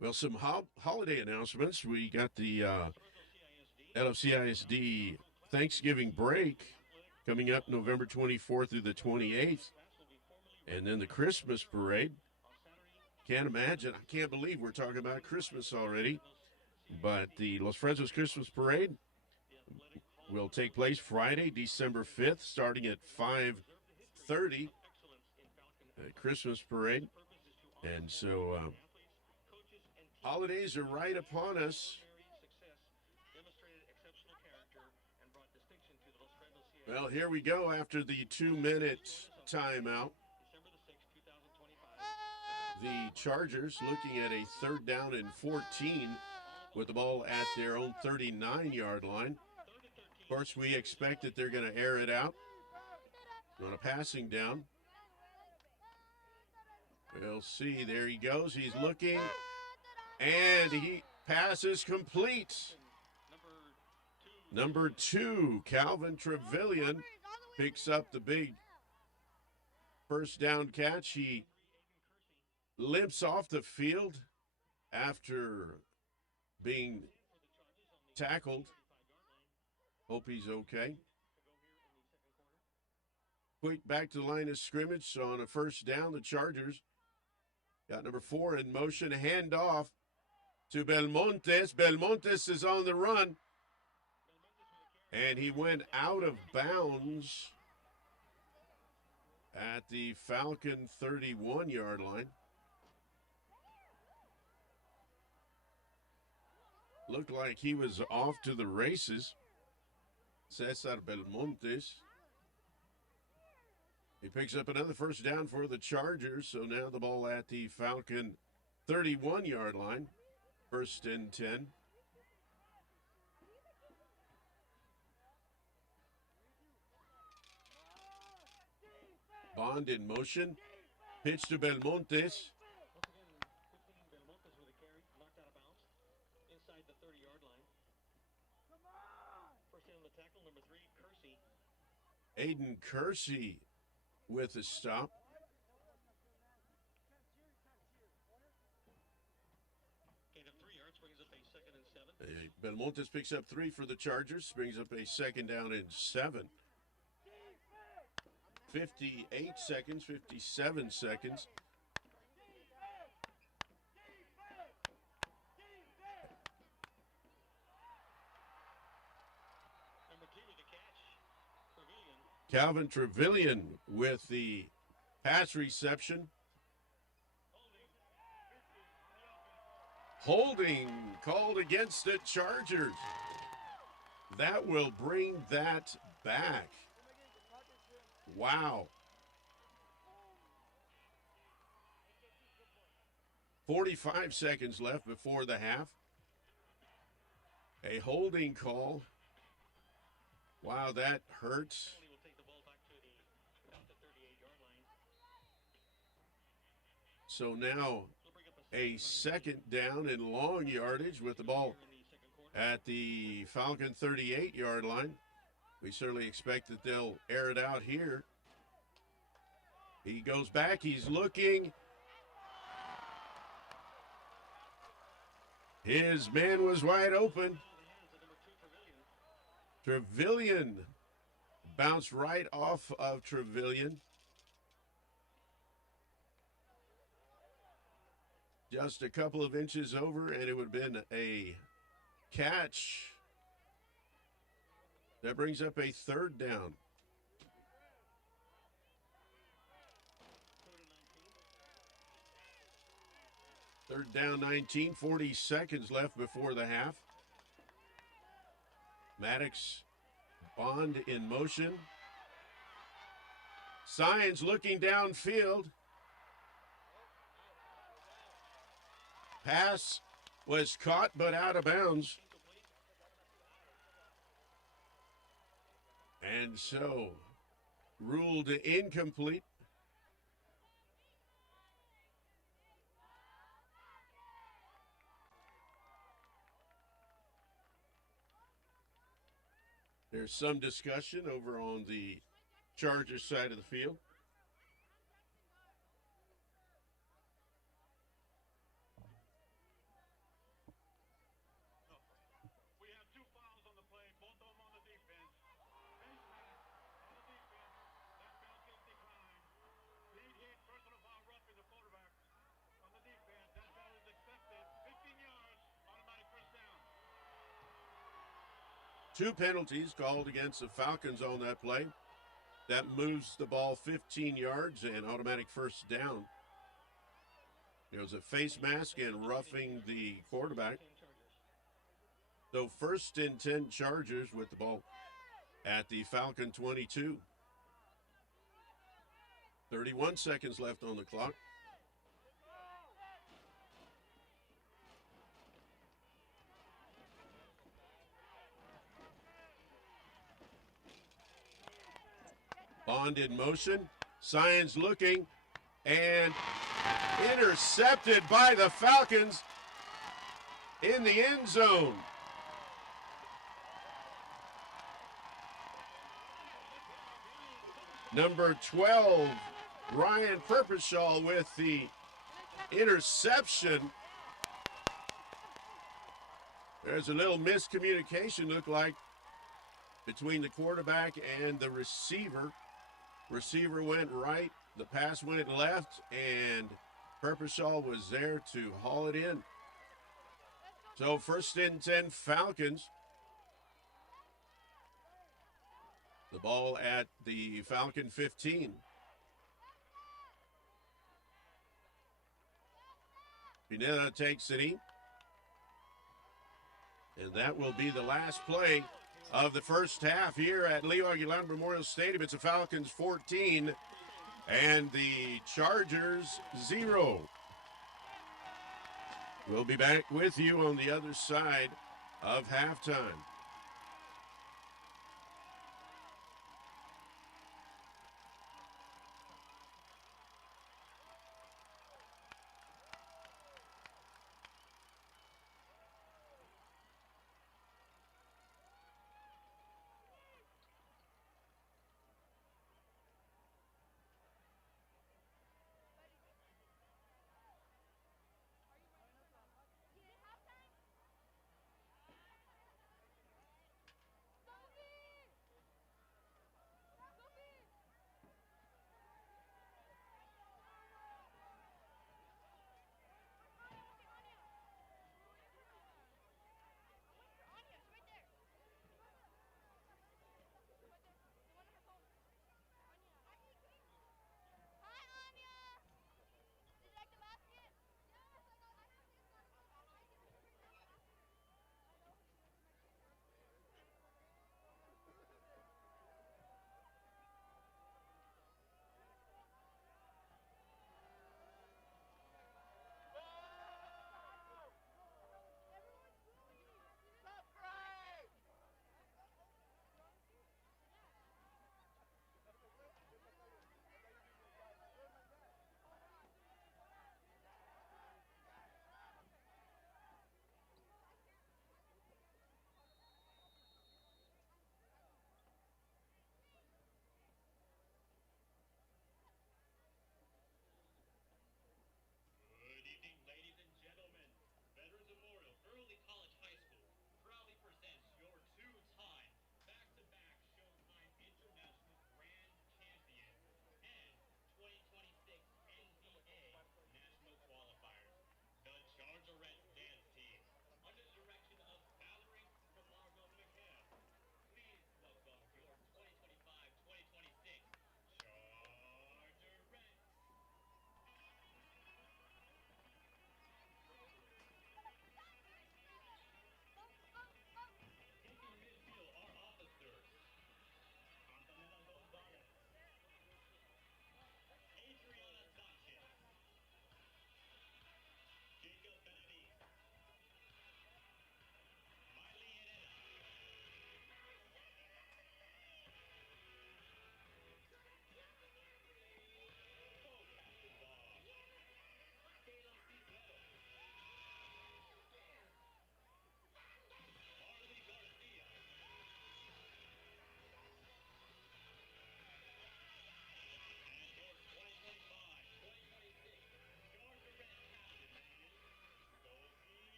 Well, some holiday announcements. We got the LFCISD Thanksgiving break coming up November 24th through the 28th. And then the Christmas parade. Can't believe we're talking about Christmas already. But the Los Fresnos Christmas parade will take place Friday, December 5th, starting at 5:30. Christmas parade. And so holidays are right upon us. Well, here we go after the 2-minute timeout. The Chargers looking at a 3rd down and 14 with the ball at their own 39-yard line. Of course, we expect that they're going to air it out on a passing down. We'll see. There he goes. He's looking. And he passes complete. Number 2, Calvin Trevelyan picks up the big first down catch. He limps off the field after being tackled. Hope he's okay. Quick back to the line of scrimmage on a first down. The Chargers got number 4 in motion. Handoff to Belmontes. Belmontes is on the run. And he went out of bounds at the Falcon 31-yard line. Looked like he was off to the races. Cesar Belmontes. He picks up another first down for the Chargers. So now the ball at the Falcon 31-yard line. 1st and 10. Bond in motion. Pitch to Belmontes. Belmontes with a carry, knocked out of bounds inside the 30-yard line. First in on the tackle, number 3, Kersey. Aiden Kersey with a stop. Gain of 3 yards, brings up a 2nd and 7. Belmontes picks up 3 for the Chargers, brings up a 2nd down and 7. 58 seconds, 57 seconds. Number 2 with the catch, Trevelyan. Calvin Trevelyan with the pass reception. Holding called against the Chargers. That will bring that back. Wow. 45 seconds left before the half. A holding call. Wow, that hurts. Will take the ball back to about the 38-yard line. So now a 2nd down and long yardage with the ball at the Falcon 38-yard line. We certainly expect that they'll air it out here. He goes back. He's looking. His man was wide open. Trevelyan bounced right off of Trevelyan. Just a couple of inches over, and it would have been a catch. That brings up a 3rd down. Third down, 19, 40 seconds left before the half. Maddox, Bond in motion. Science looking downfield. Pass was caught but out of bounds. And so, ruled incomplete. There's some discussion over on the Chargers side of the field. We have 2 fouls on the play, both of them on the defense. Face mask on the defense. That penalty declined. Lead hit, personal foul, roughing the quarterback on the defense. That penalty is accepted. 15 yards, automatic first down. 2 penalties called against the Falcons on that play. That moves the ball 15 yards and automatic first down. It was a face mask and roughing the quarterback. So 1st and 10 Chargers with the ball at the Falcon 22. 31 seconds left on the clock. Bond in motion. Science looking and intercepted by the Falcons in the end zone. Number 12, Ryan Purposhaw with the interception. There's a little miscommunication, looked like, between the quarterback and the receiver. Receiver went right, the pass went left, and Purposhaw was there to haul it in. So 1st and 10 Falcons. The ball at the Falcon 15. Pineda takes it in. And that will be the last play of the first half here at Leo Aguilar Memorial Stadium. It's the Falcons 14 and the Chargers 0. We'll be back with you on the other side of halftime.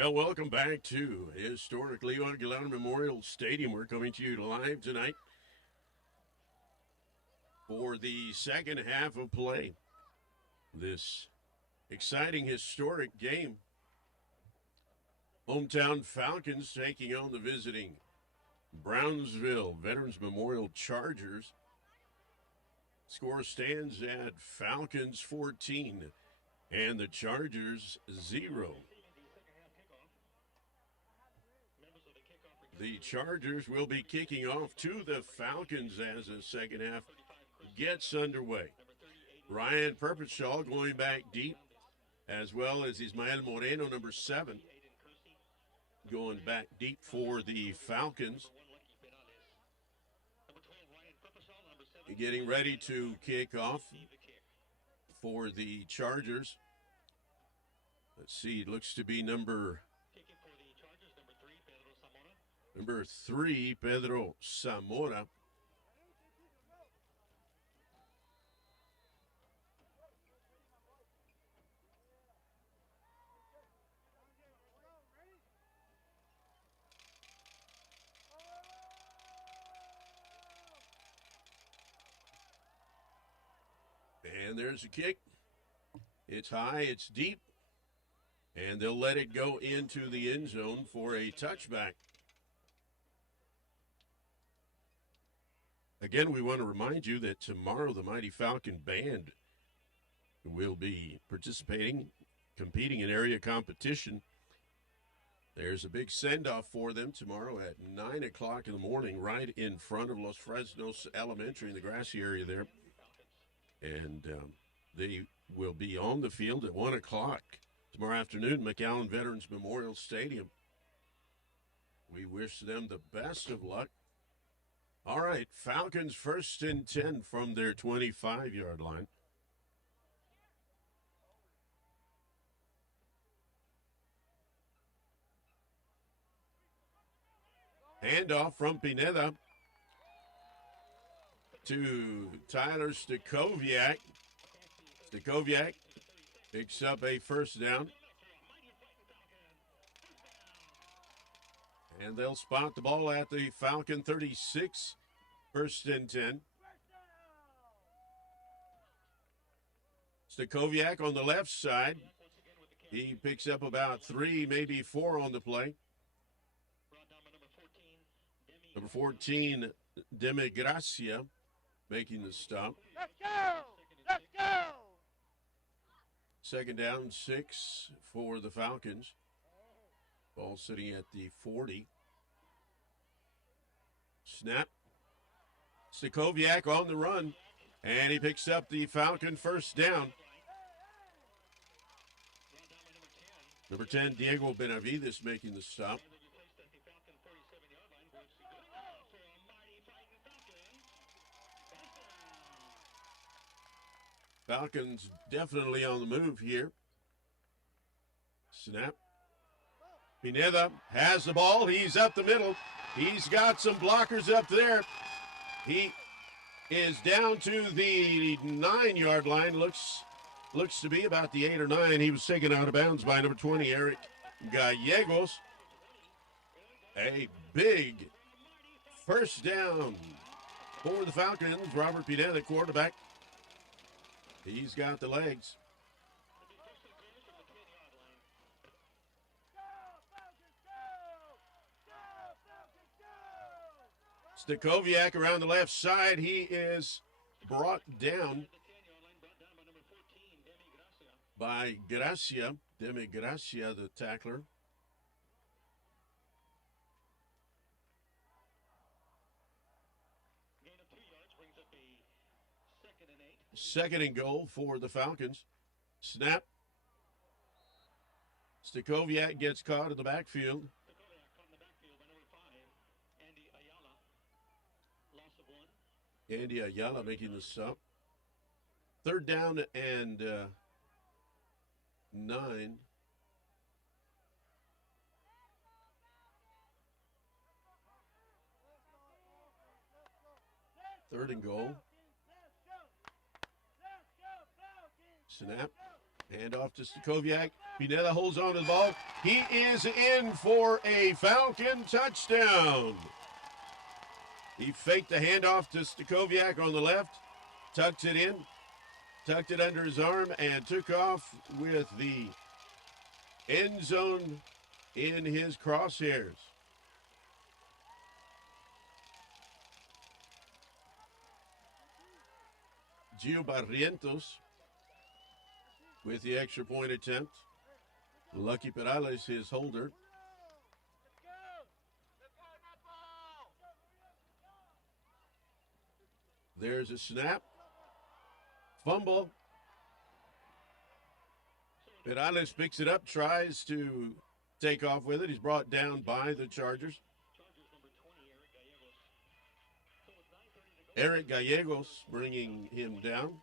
Well, welcome back to historic Leo Aguilar Memorial Stadium. We're coming to you live tonight for the second half of play. This exciting, historic game. Hometown Falcons taking on the visiting Brownsville Veterans Memorial Chargers. Score stands at Falcons 14 and the Chargers 0. The Chargers will be kicking off to the Falcons as the second half gets underway. Ryan Perpetual going back deep, as well as Ismael Moreno, number 7, going back deep for the Falcons. Getting ready to kick off for the Chargers. Let's see, it looks to be number 3, Pedro Zamora. And there's a kick. It's high, it's deep, and they'll let it go into the end zone for a touchback. Again, we want to remind you that tomorrow the Mighty Falcon Band will be participating, competing in area competition. There's a big send-off for them tomorrow at 9 o'clock in the morning, right in front of Los Fresnos Elementary in the grassy area there. And they will be on the field at 1 o'clock tomorrow afternoon, McAllen Veterans Memorial Stadium. We wish them the best of luck. All right, Falcons 1st and 10 from their 25-yard line. Handoff from Pineda to Tyler Stakoviak. Stakoviak picks up a first down. And they'll spot the ball at the Falcon 36, 1st and 10. Stakoviak on the left side. He picks up about 3, maybe 4 on the play. Number 14, Demigracia, making the stop. Let's go! Let's go! Second down, 6 for the Falcons. Ball sitting at the 40. Snap. Stakoviak on the run, and he picks up the Falcon first down. Number 10, Diego Benavides making the stop. Falcons definitely on the move here. Snap. Pineda has the ball. He's up the middle. He's got some blockers up there. He is down to the 9-yard line. Looks to be about the 8 or 9. He was taken out of bounds by number 20, Eric Gallegos. A big first down for the Falcons. Robert Pineda, quarterback. He's got the legs. Stakoviak around the left side. He is brought down by Gracia, Demigracia, the tackler. Second and goal for the Falcons. Snap. Stakoviak gets caught in the backfield. Andy Ayala making the stop. Third down and 9. Third and goal. Snap. Hand off to Stakoviak. Pineda holds on to the ball. He is in for a Falcon touchdown. He faked the handoff to Stakoviak on the left, tucked it in, tucked it under his arm, and took off with the end zone in his crosshairs. Gio Barrientos with the extra point attempt. Lucky Perales, his holder. There's a snap. Fumble. Perales picks it up, tries to take off with it. He's brought down by the Chargers. Eric Gallegos bringing him down.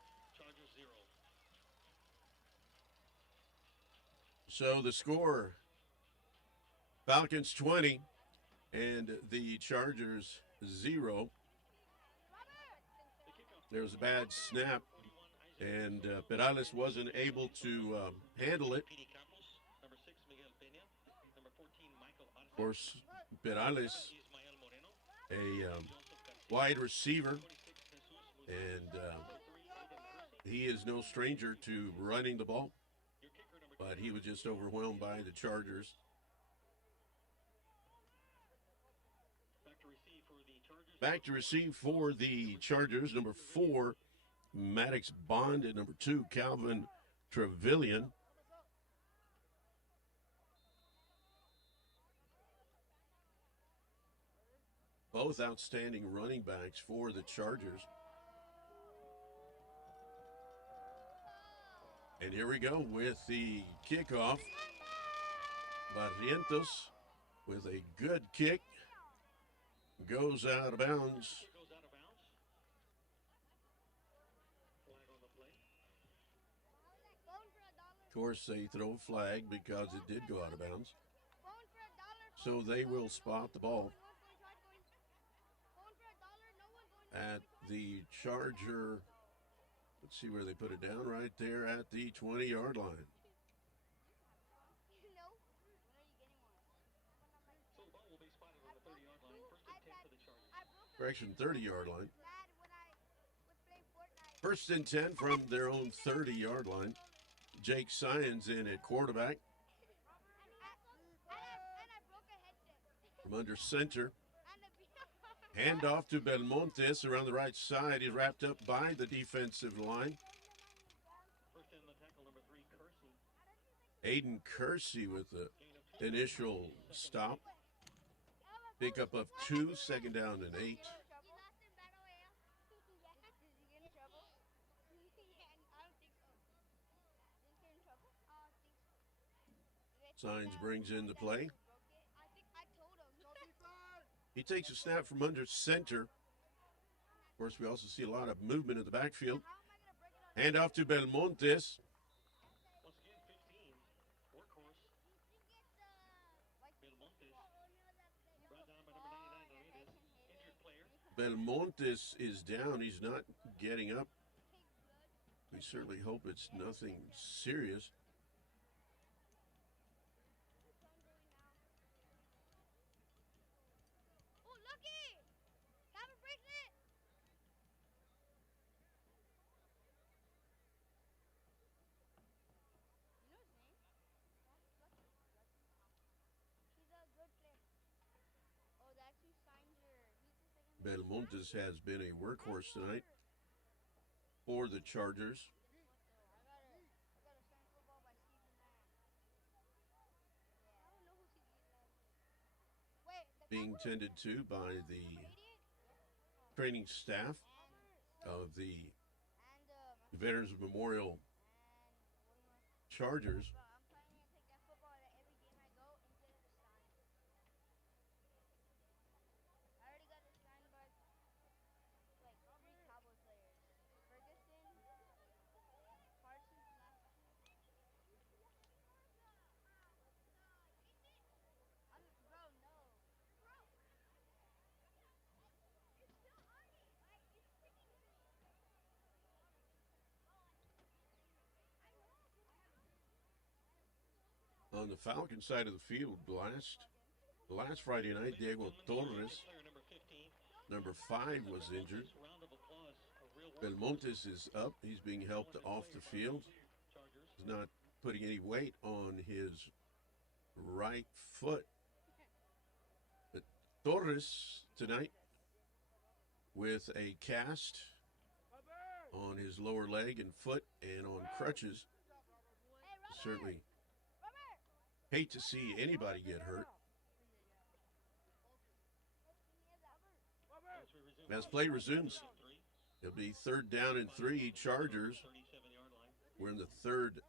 So the score, Falcons 20 and the Chargers 0. There was a bad snap, and Perales wasn't able to handle it. Of course, Perales, a wide receiver, and he is no stranger to running the ball, but he was just overwhelmed by the Chargers. Back to receive for the Chargers, number 4, Maddox Bond, and number 2, Calvin Trevelyan. Both outstanding running backs for the Chargers. And here we go with the kickoff. Barrientos with a good kick. Goes out of bounds. Of course, they throw a flag because it did go out of bounds. So they will spot the ball at the Charger. Let's see where they put it down, right there at the 20-yard line. Correction, 30-yard line. First and 10 from their own 30-yard line. Jake Syons in at quarterback. From under center. Handoff to Belmontes around the right side. He's wrapped up by the defensive line. Aiden Kersey with the initial stop. Pickup of 2, second down and 8. Signs brings in the play. He takes a snap from under center. Of course, we also see a lot of movement in the backfield. Hand off to Belmontes. Belmontes is down. He's not getting up. We certainly hope it's nothing serious. Belmontes has been a workhorse tonight for the Chargers. Being tended to by the training staff of the Veterans Memorial Chargers. On the Falcon side of the field, last Friday night, Diego Torres, Player number 15. number 5, was injured. Nice round of applause. A real work Belmontes is up. He's being helped off the field. Chargers. He's not putting any weight on his right foot. But Torres tonight with a cast on his lower leg and foot and on crutches. Certainly hate to see anybody get hurt. As play resumes, it'll be 3rd down and 3, Chargers. 37-yard line. We're in the 3rd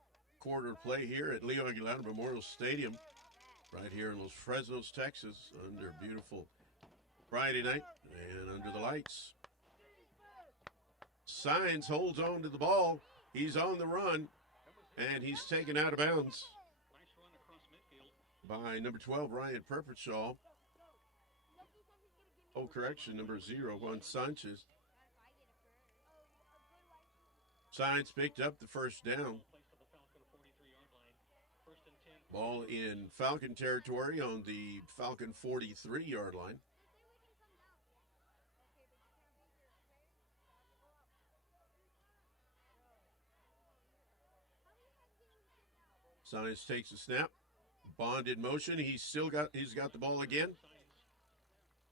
quarter play here at Leo Aguilar Memorial Stadium, right here in Los Fresnos, Texas, under a beautiful Friday night and under the lights. Signs holds on to the ball. He's on the run, and he's taken out of bounds Nice run across midfield. by number 12, Ryan Perpershaw. Oh, correction, number 0, Juan Sanchez. Signs picked up the first down. Placed on the Falcon 43-yard line. 1st and 10. Ball in Falcon territory on the Falcon 43-yard line. Sainz takes a snap. Bond in motion. He's got the ball again.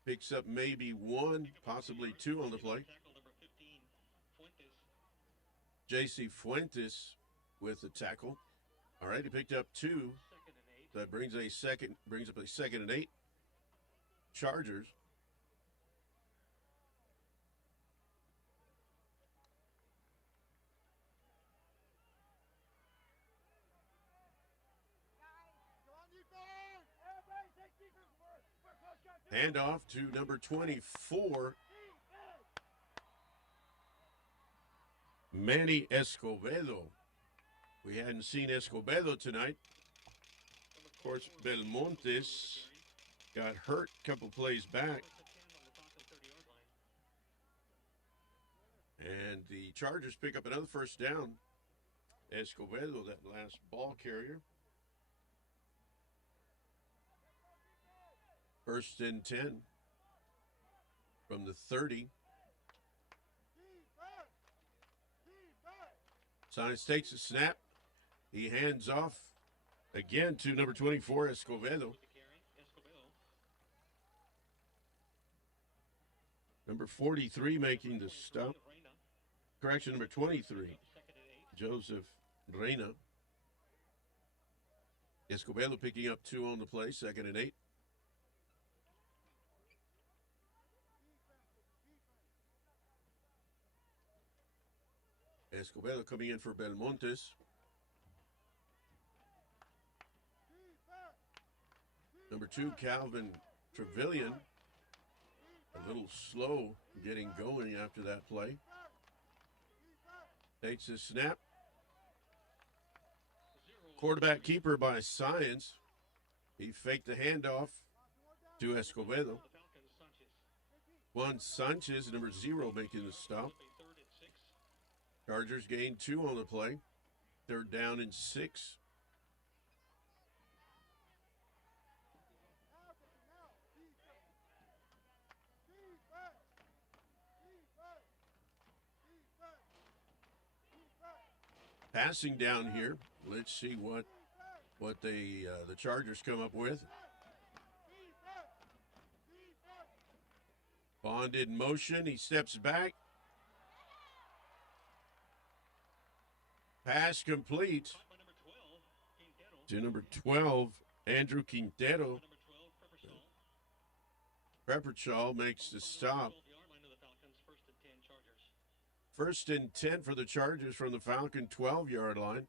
Picks up maybe 1, possibly 2 on the play. Tackle number 15, Fuentes. J.C. Fuentes with the tackle. All right, he picked up 2. 2nd and 8. That brings up a 2nd and 8. Chargers. Handoff to number 24, Manny Escobedo. We hadn't seen Escobedo tonight. Of course, Belmontes got hurt a couple plays back. 1st and 10 on the Falcon 30-yard line. And the Chargers pick up another first down. Escobedo, that last ball carrier. 1st and 10 from the 30. Sainz takes a snap. He hands off again to number 24, Escobedo. With the carry, Escobedo. Number 43 making the stop. Reina. Correction, number 23, 2nd and 8. Joseph Reina. Escobedo picking up 2 on the play, 2nd and 8. Escobedo coming in for Belmontes. Number 2, Calvin Trevelyan. A little slow getting going after that play. Takes a snap. Quarterback keeper by Science. He faked the handoff to Escobedo. The Falcons, Sanchez. Juan Sanchez, number 0, making the stop. A 3rd and 6. Chargers gain 2 on the play. 3rd down and 6. Passing down here. Let's see what the Chargers come up with. Bond in motion. He steps back. Pass complete Caught by number 12, Quintero. to number 12, Andrew Quintero. Number 12, Peppershaw. Preppershaw makes the stop. 12-yard line of the Falcons. 1st and 10, Chargers. 1st and 10 for the Chargers from the Falcon 12-yard line.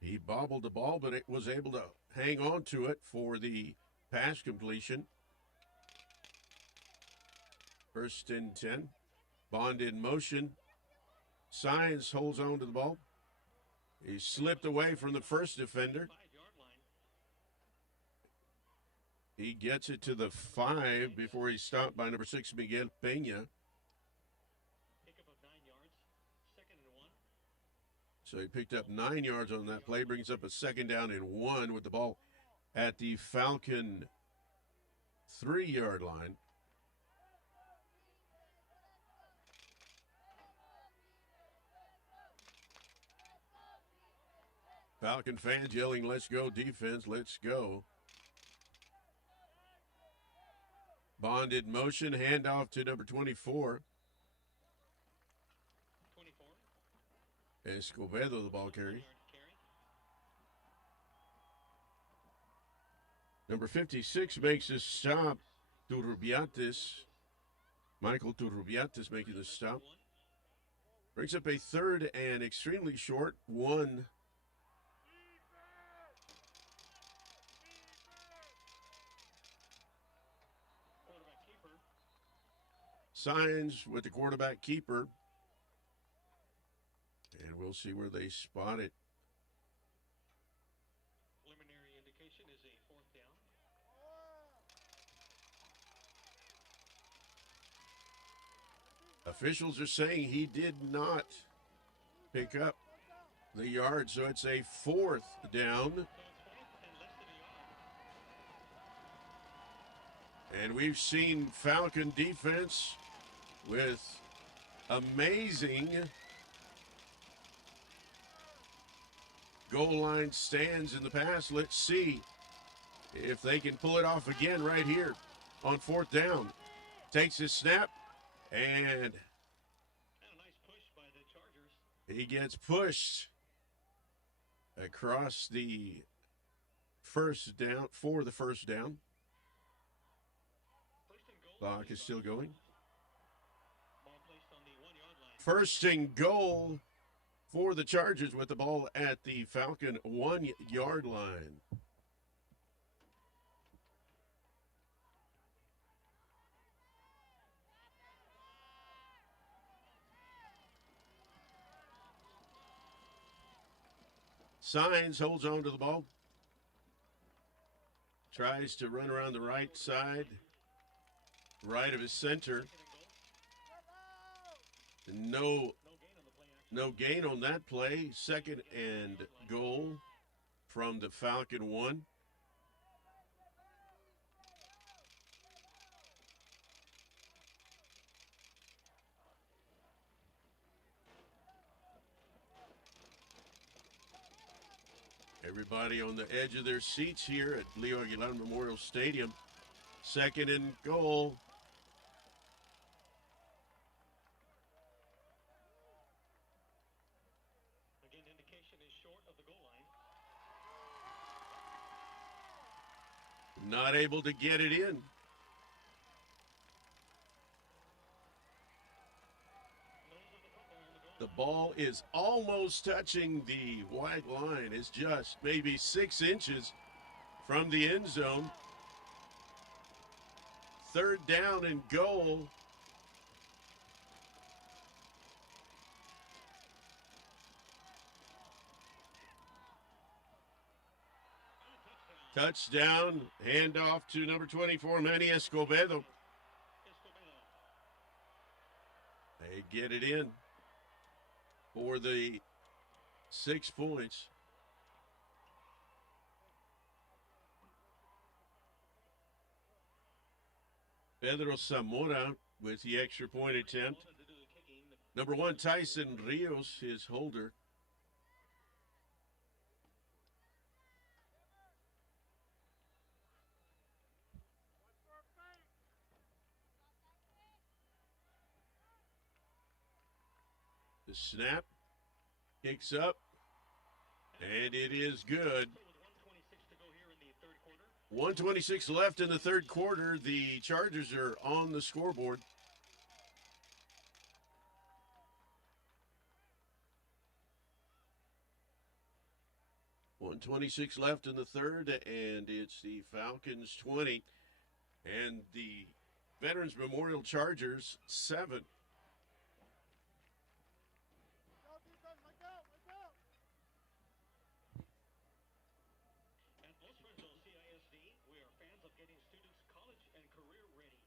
He bobbled the ball, but it was able to hang on to it for the pass completion. 1st and 10. Bond in motion. Science holds on to the ball. He slipped away from the first defender. 5-yard line. He gets it to the 5 before he's stopped by number 6, Miguel Peña. Pickup of 9 yards. 2nd and 1. So he picked up 9 yards on that play, brings up a 2nd down and 1 with the ball at the Falcon 3-yard line. Falcon fans yelling, "Let's go, defense, let's go." Bond in motion, handoff to number 24. 24. Escobedo, the ball carry. Yard carry. Number 56 makes a stop. Turrubiates. Michael Turrubiates making the stop. Brings up a 3rd and extremely short 1. Quarterback keeper. Signs with the quarterback keeper. And we'll see where they spot it. Preliminary indication is a 4th down. Officials are saying he did not pick up the yard, so it's a 4th down. So it's 4th and less than a yard. And we've seen Falcon defense with amazing goal line stands in the past. Let's see if they can pull it off again right here on 4th down. Takes his snap, and And a nice push by the Chargers. he gets pushed across the 1st down for the 1st down. First and goal. Clock is still going. Ball placed on the 1-yard line. 1st and goal for the Chargers with the ball at the Falcon 1-yard line. Signs holds on to the ball. Tries to run around the right side, right of his center. No No gain on the play action. gain on that play. 2nd and goal from the Falcon 1. Everybody on the edge of their seats here at Leo Aguilar Memorial Stadium. 2nd and goal. Again, indication is short of the goal line. Not able to get it in. The ball is almost touching the white line. It's just maybe 6 inches from the end zone. 3rd down and goal. Touchdown, handoff to number 24, Manny Escobedo. They get it in for the 6 points. Pedro Zamora with the extra point attempt. Number 1, Tyson Rios, his holder. The snap, kicks up, and it is good. 1:26 left in the 3rd quarter. The Chargers are on the scoreboard. .26 left in the 3rd, and it's the Falcons 20 and the Veterans Memorial Chargers 7. At Los Fresnos CISD, we are fans of getting students college and career ready.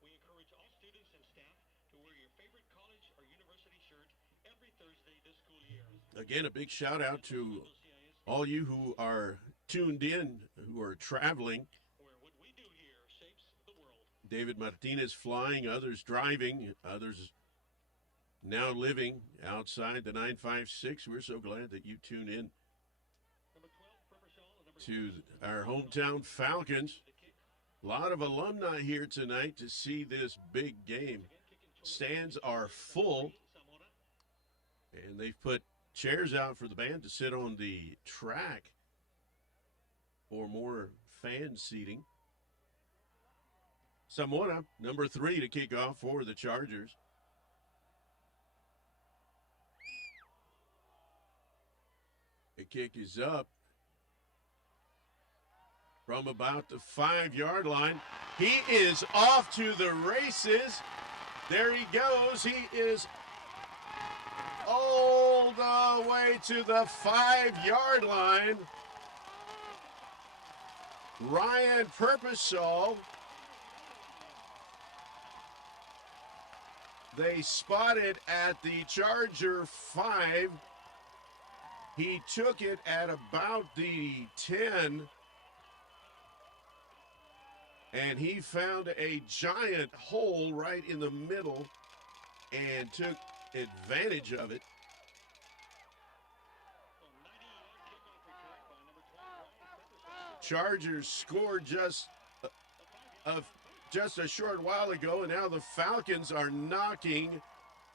We encourage all students and staff to wear your favorite college or university shirt every Thursday this school year. Again, a big shout out to all you who are tuned in, who are traveling. Where what we do here shapes the world. David Martinez flying, others driving, others now living outside the 956. We're so glad that you tune in Number 12, Purple Shawl, and number to 6, our hometown Falcons. A lot of alumni here tonight to see this big game. Stands are full, and they've put chairs out for the band to sit on the track for more fan seating. Zamora, number 3 to kick off for the Chargers. The kick is up from about the 5-yard line. He is off to the races. There he goes. He is all the way to the 5-yard line. Ryan Purposall. They spotted at the Charger 5. He took it at about the 10. And he found a giant hole right in the middle and took advantage of it. Chargers scored just a short while ago, and now the Falcons are knocking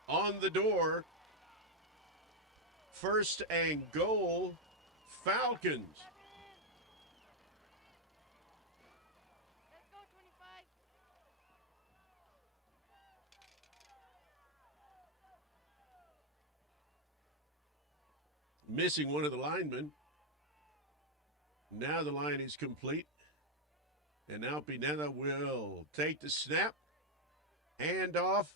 on the door. First and goal, Falcons. Let's go, 25. Missing one of the linemen. Now the line is complete. And now Pineda will take the snap. Hand off.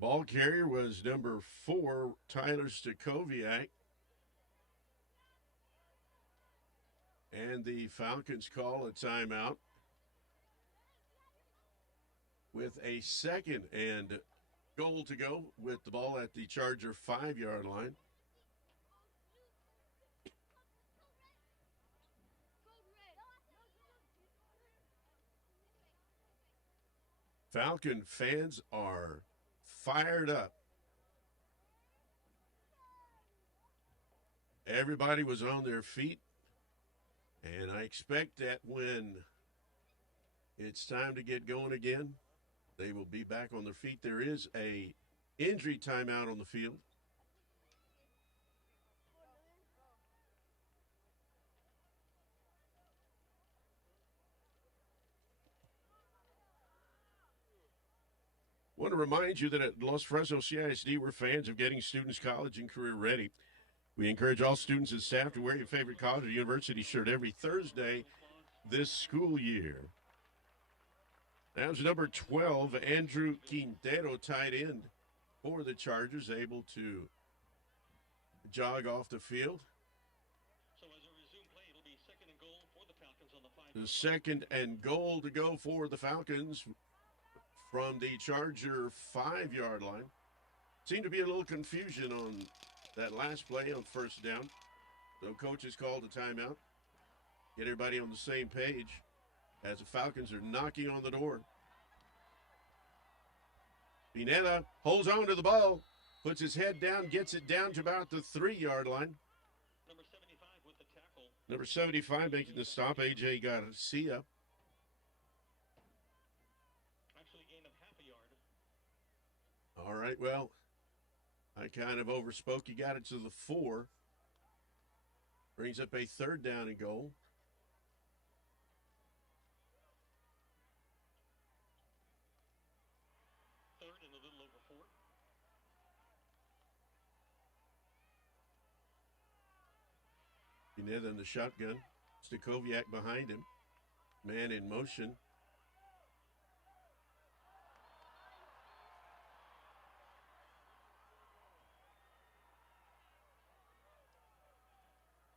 Ball carrier was number 4, Tyler Stakoviak. And the Falcons call a timeout with a second and goal to go with the ball at the Charger 5-yard line. Falcon fans are fired up. Everybody was on their feet, and I expect that when it's time to get going again, they will be back on their feet. There is a injury timeout on the field. I want to remind you that at Los Fresnos CISD, we're fans of getting students college and career ready. We encourage all students and staff to wear your favorite college or university shirt every Thursday this school year. That was number 12, Andrew Quintero, tight end for the Chargers, able to jog off the field. So as we resume play, it'll be second and goal for the Falcons on the 5. The second and goal to go for the Falcons from the Charger 5-yard line. Seemed to be a little confusion on that last play on first down. So coaches called a timeout. Get everybody on the same page as the Falcons are knocking on the door. Pineda holds on to the ball, puts his head down, gets it down to about the 3-yard line. Number 75 with the tackle. Number 75 making the stop, A.J. Garcia. Actually gained him half a yard. All right, well, I kind of overspoke. He got it to the 4. Brings up a third down and goal. Third and a little over 4. Pineda in the shotgun. Stakoviak behind him. Man in motion.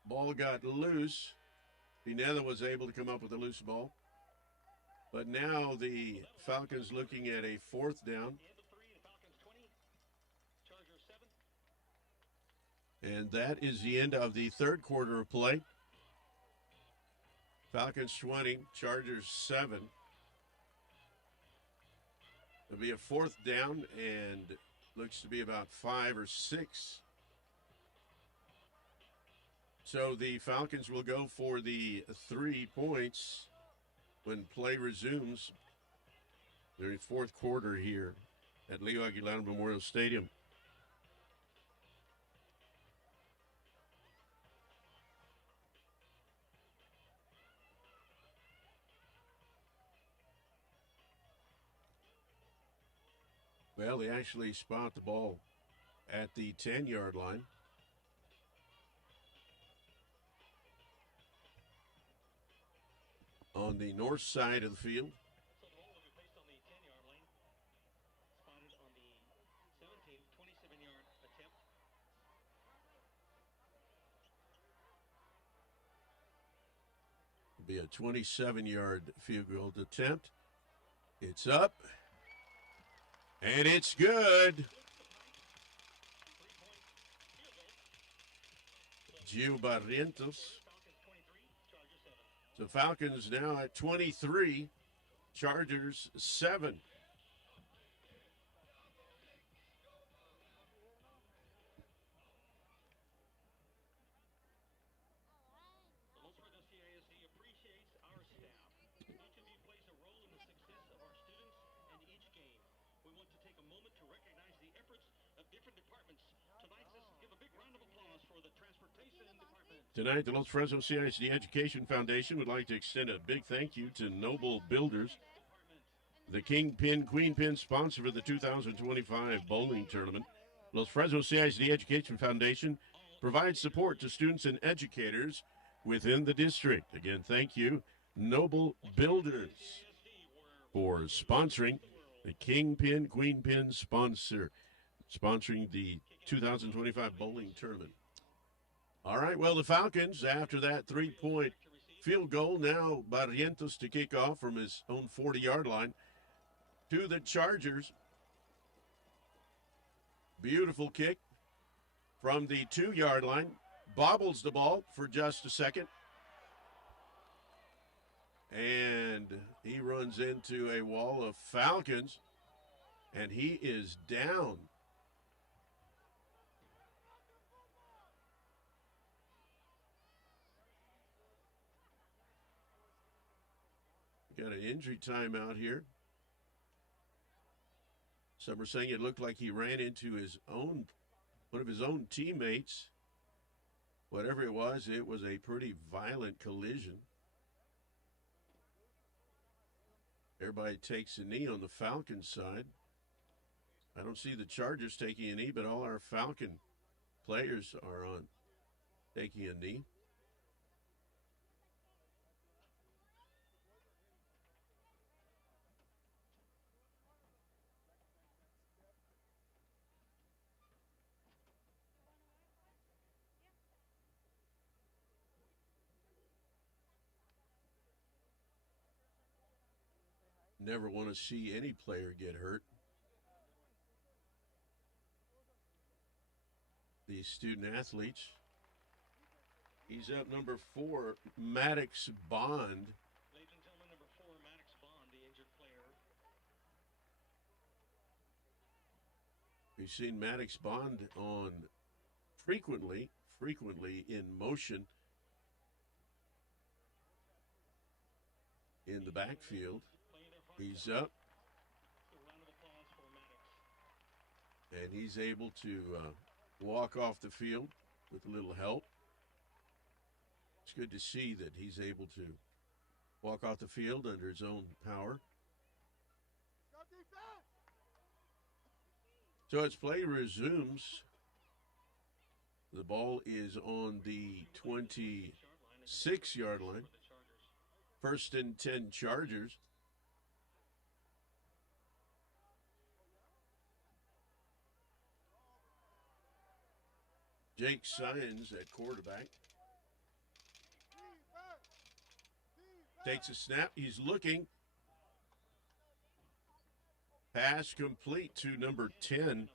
Ball got loose. Pineda was able to come up with a loose ball. But now the Falcons looking at a fourth down. The end of 3, the Falcons 20, Chargers 7. And that is the end of the third quarter of play. Falcons 20, Chargers 7. It'll be a fourth down and looks to be about 5 or 6. So the Falcons will go for the 3 points when play resumes. They're in fourth quarter here at Leo Aguilar Memorial Stadium. Well, they actually spot the ball at the 10-yard line. On the north side of the field. So the ball will be placed on the 10-yard line. Spotted on the 17, 27-yard attempt. It'll be a 27-yard field goal attempt. It's up. And it's good. Gio Barrientos. The Falcons now at 23, Chargers 7. The Los Fresnos CISD appreciates our staff. Each of you plays a role in the success of our students and each game. We want to take a moment to recognize the efforts of different departments. Tonight, let's give a big round of applause for the transportation department. Tonight, the Los Fresnos CISD Education Foundation would like to extend a big thank you to Noble Builders, the Kingpin Queenpin sponsor for the 2025 bowling tournament. Los Fresnos CISD Education Foundation provides support to students and educators within the district. Again, thank you, Noble Builders, for sponsoring the Kingpin Queenpin sponsoring the 2025 bowling tournament. All right, well, the Falcons, after that 3-point field goal, now Barrientos to kick off from his own 40-yard line to the Chargers. Beautiful kick from the 2-yard line. Bobbles the ball for just a second. And he runs into a wall of Falcons, and he is down. Got an injury timeout here. Some are saying it looked like he ran into one of his own teammates. Whatever it was a pretty violent collision. Everybody takes a knee on the Falcons side. I don't see the Chargers taking a knee, but all our Falcon players are on taking a knee. Never want to see any player get hurt. These student athletes. He's up number 4, Maddox Bond. Ladies and gentlemen, number 4, Maddox Bond, the injured player. We've seen Maddox Bond on frequently in motion in the backfield. He's up, and he's able to walk off the field with a little help. It's good to see that he's able to walk off the field under his own power. So as play resumes, the ball is on the 26-yard line. First and 10 Chargers. Jake Sines at quarterback. Takes a snap. He's looking. Pass complete to number 10,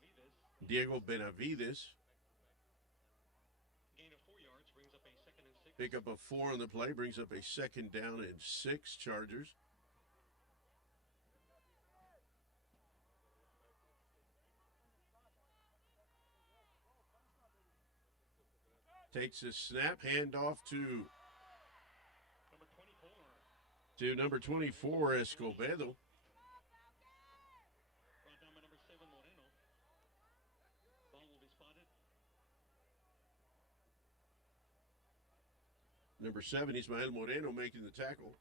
Diego Benavides. Gain of 4 yards brings up a 2nd and 6. Pick up a 4 on the play, brings up a 2nd down and 6, Chargers. Takes a snap, handoff Number 24. to number 24, Escobedo. Brought down by number 7, Moreno. Ball will be spotted. Number 7, Ismael Moreno making the tackle.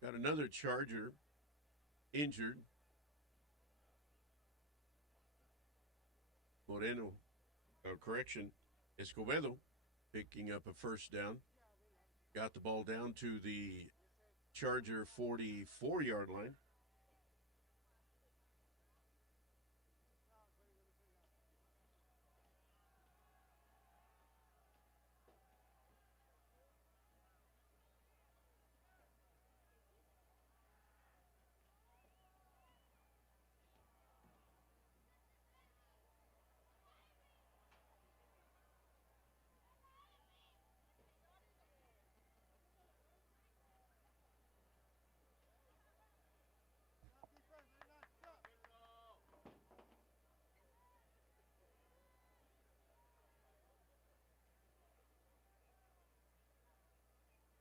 Got another Charger injured. Moreno, Escobedo picking up a 1st down. Got the ball down to the Charger 44-yard line.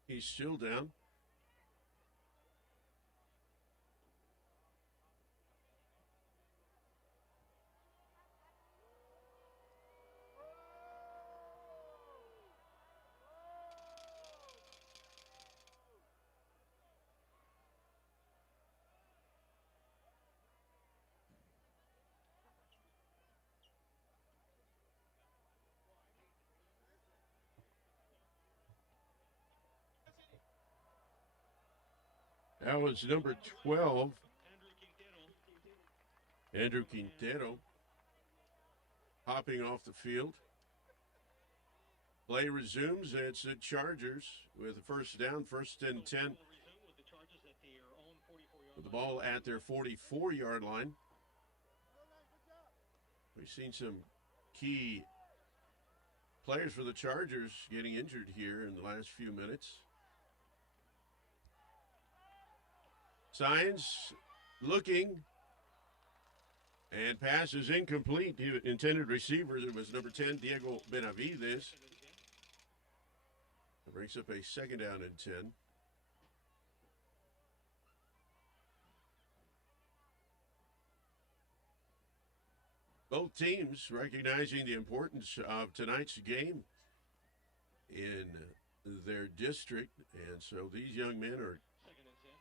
He's still down. That was number 12, Andrew Quintero, hopping off the field. Play resumes. It's the Chargers with a 1st down, 1st and 10. With the ball at their 44-yard line. We've seen some key players for the Chargers getting injured here in the last few minutes. Signs looking, and pass is incomplete. The intended receiver, it was number 10, Diego Benavides. It brings up a 2nd down and 10. Both teams recognizing the importance of tonight's game in their district, and so these young men are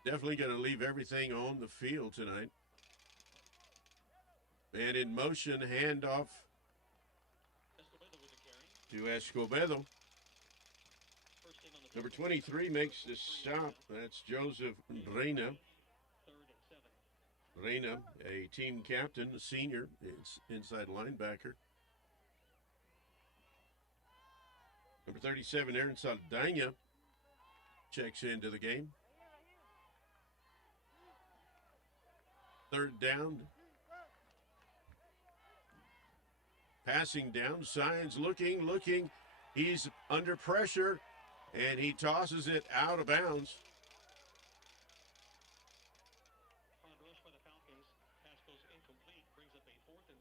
definitely going to leave everything on the field tonight. And in motion, handoff to Escobedo. Number 23 makes the stop. That's Joseph Reina. Reina, a team captain, a senior, inside linebacker. Number 37, Aaron Saldana, checks into the game. 3rd down. Passing down, Signs looking. He's under pressure, and he tosses it out of bounds. On rush by the Falcons. Pass goes incomplete. Brings up a 4th and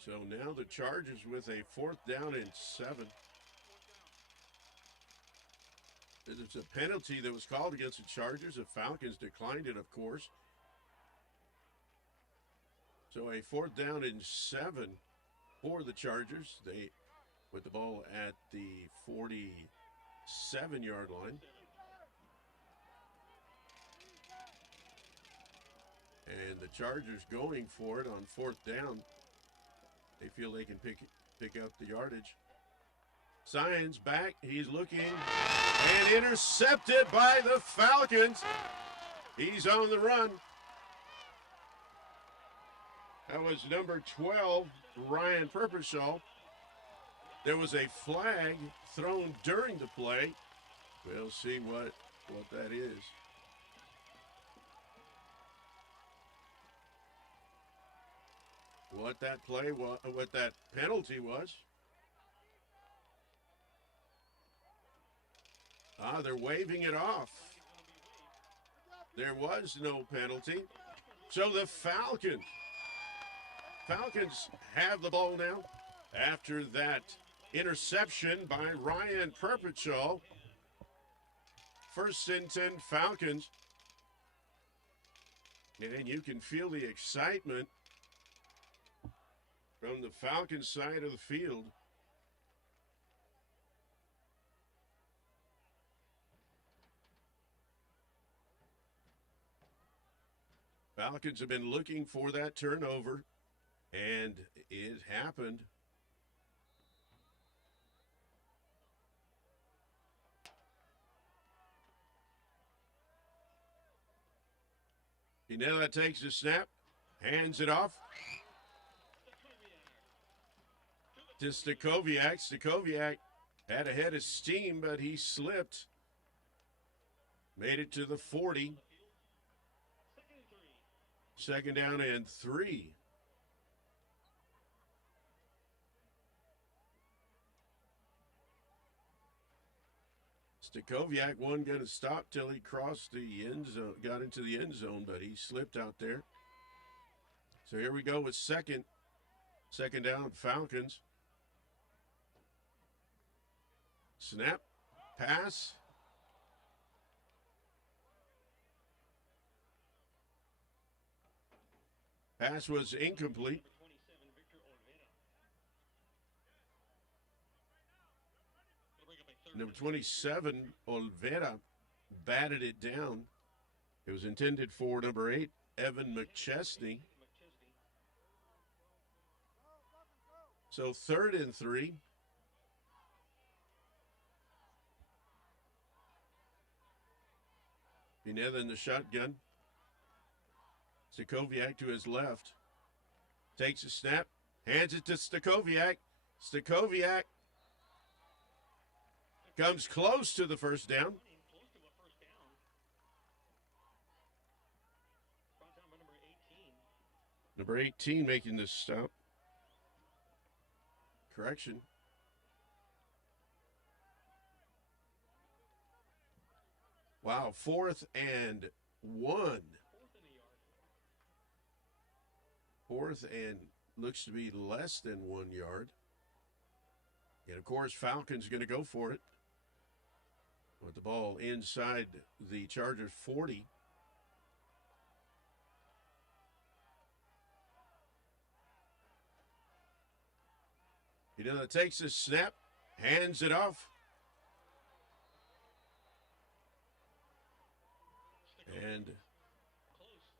7. So now the Chargers with a 4th down and 7. There's a penalty that was called against the Chargers. The Falcons declined it, of course. So a 4th down and 7 for the Chargers. They with the ball at the 47-yard line. And the Chargers going for it on 4th down. They feel they can pick up the yardage. Signs back, he's looking, and intercepted by the Falcons. He's on the run. That was number 12, Ryan Purposhaw. There was a flag thrown during the play. We'll see what that is. What that play was, what that penalty was. They're waving it off. There was no penalty. So the Falcons have the ball now after that interception by Ryan Perpetual. 1st and 10 Falcons. And you can feel the excitement from the Falcons side of the field. Falcons have been looking for that turnover, and it happened. Pinella takes the snap, hands it off to Stakoviak. Stakoviak had a head of steam, but he slipped. Made it to the 40. 2nd down and 3. Stakoviak wasn't going to stop till he crossed the end zone, got into the end zone, but he slipped out there. So here we go with second down, Falcons. Snap, pass. Pass was incomplete. Number 27, Olvera, batted it down. It was intended for number 8, Evan McChesney. So 3rd and 3. Pineda in the shotgun. Stakoviak to his left. Takes a snap. Hands it to Stakoviak. Stakoviak comes close to the 1st down. Number 18 making this stop. Correction. Wow, 4th and 1. 4th and looks to be less than 1 yard. And of course, Falcons going to go for it. With the ball inside the Chargers 40. Pineda takes a snap, hands it off. And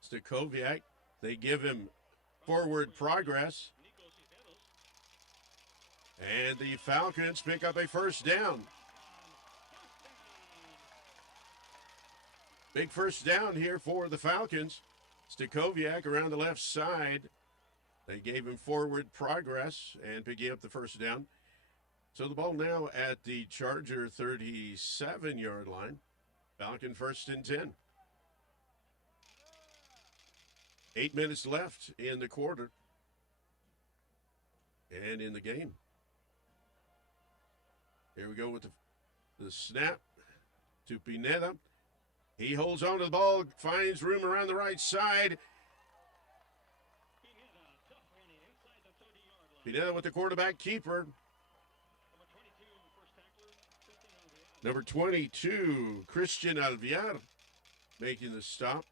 Stakoviak, they give him forward progress. And the Falcons pick up a 1st down. Big 1st down here for the Falcons. Stakoviak around the left side. They gave him forward progress and picking up the 1st down. So the ball now at the Charger 37-yard line. Falcon 1st and 10. 8 minutes left in the quarter and in the game. Here we go with the snap to Pineda. He holds on to the ball, finds room around the right side. Pineda with the quarterback keeper. Number 22, Christian Alviar, making the stop.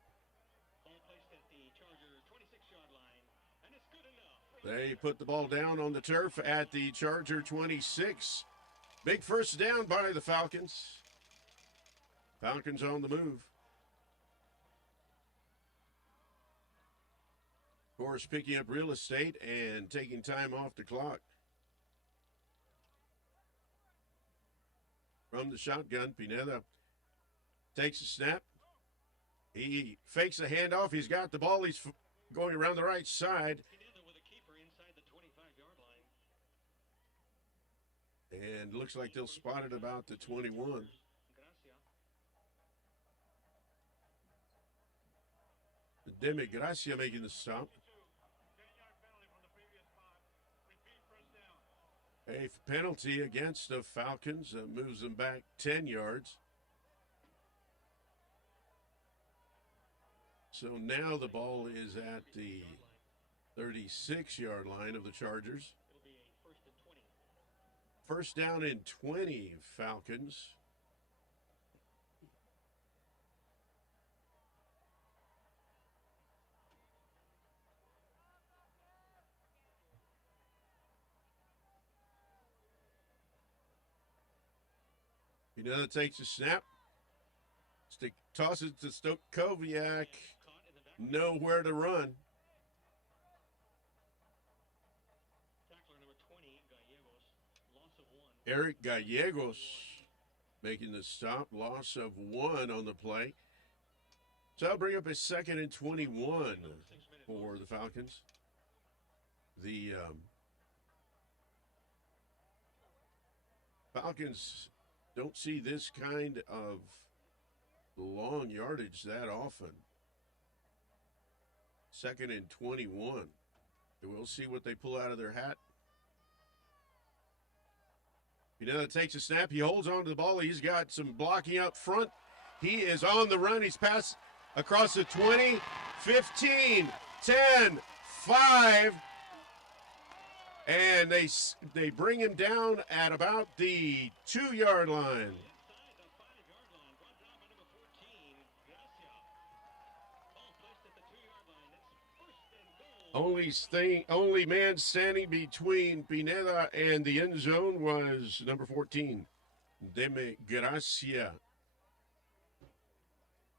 They put the ball down on the turf at the Charger 26. Big 1st down by the Falcons. Falcons on the move. Of course, picking up real estate and taking time off the clock. From the shotgun, Pineda takes a snap. He fakes a handoff. He's got the ball. He's going around the right side. And looks like they'll spot it about the 21. Demi Gracia making the stop. 10-yard penalty from the previous spot. Repeat first down. A penalty against the Falcons moves them back 10 yards. So now the ball is at the 36-yard line of the Chargers. It'll be a first and 20. First down and 20, Falcons. That takes a snap. Tosses to Stokoviak. Nowhere to run. Tackler number 20, Gallegos, loss of 1. Eric Gallegos making the stop. Loss of 1 on the play. So I'll bring up a second and 21 for the Falcons. The Falcons don't see this kind of long yardage that often. Second and 21. We'll see what they pull out of their hat. That takes a snap. He holds on to the ball. He's got some blocking up front. He is on the run. He's passed across the 20, 15, 10, 5. And they bring him down at about the 2-yard line. Inside the 5-yard line, brought down by number 14, Gracia. Ball placed at the 2-yard line. It's first and goal. Only man standing between Pineda and the end zone was number 14, Demi Gracia.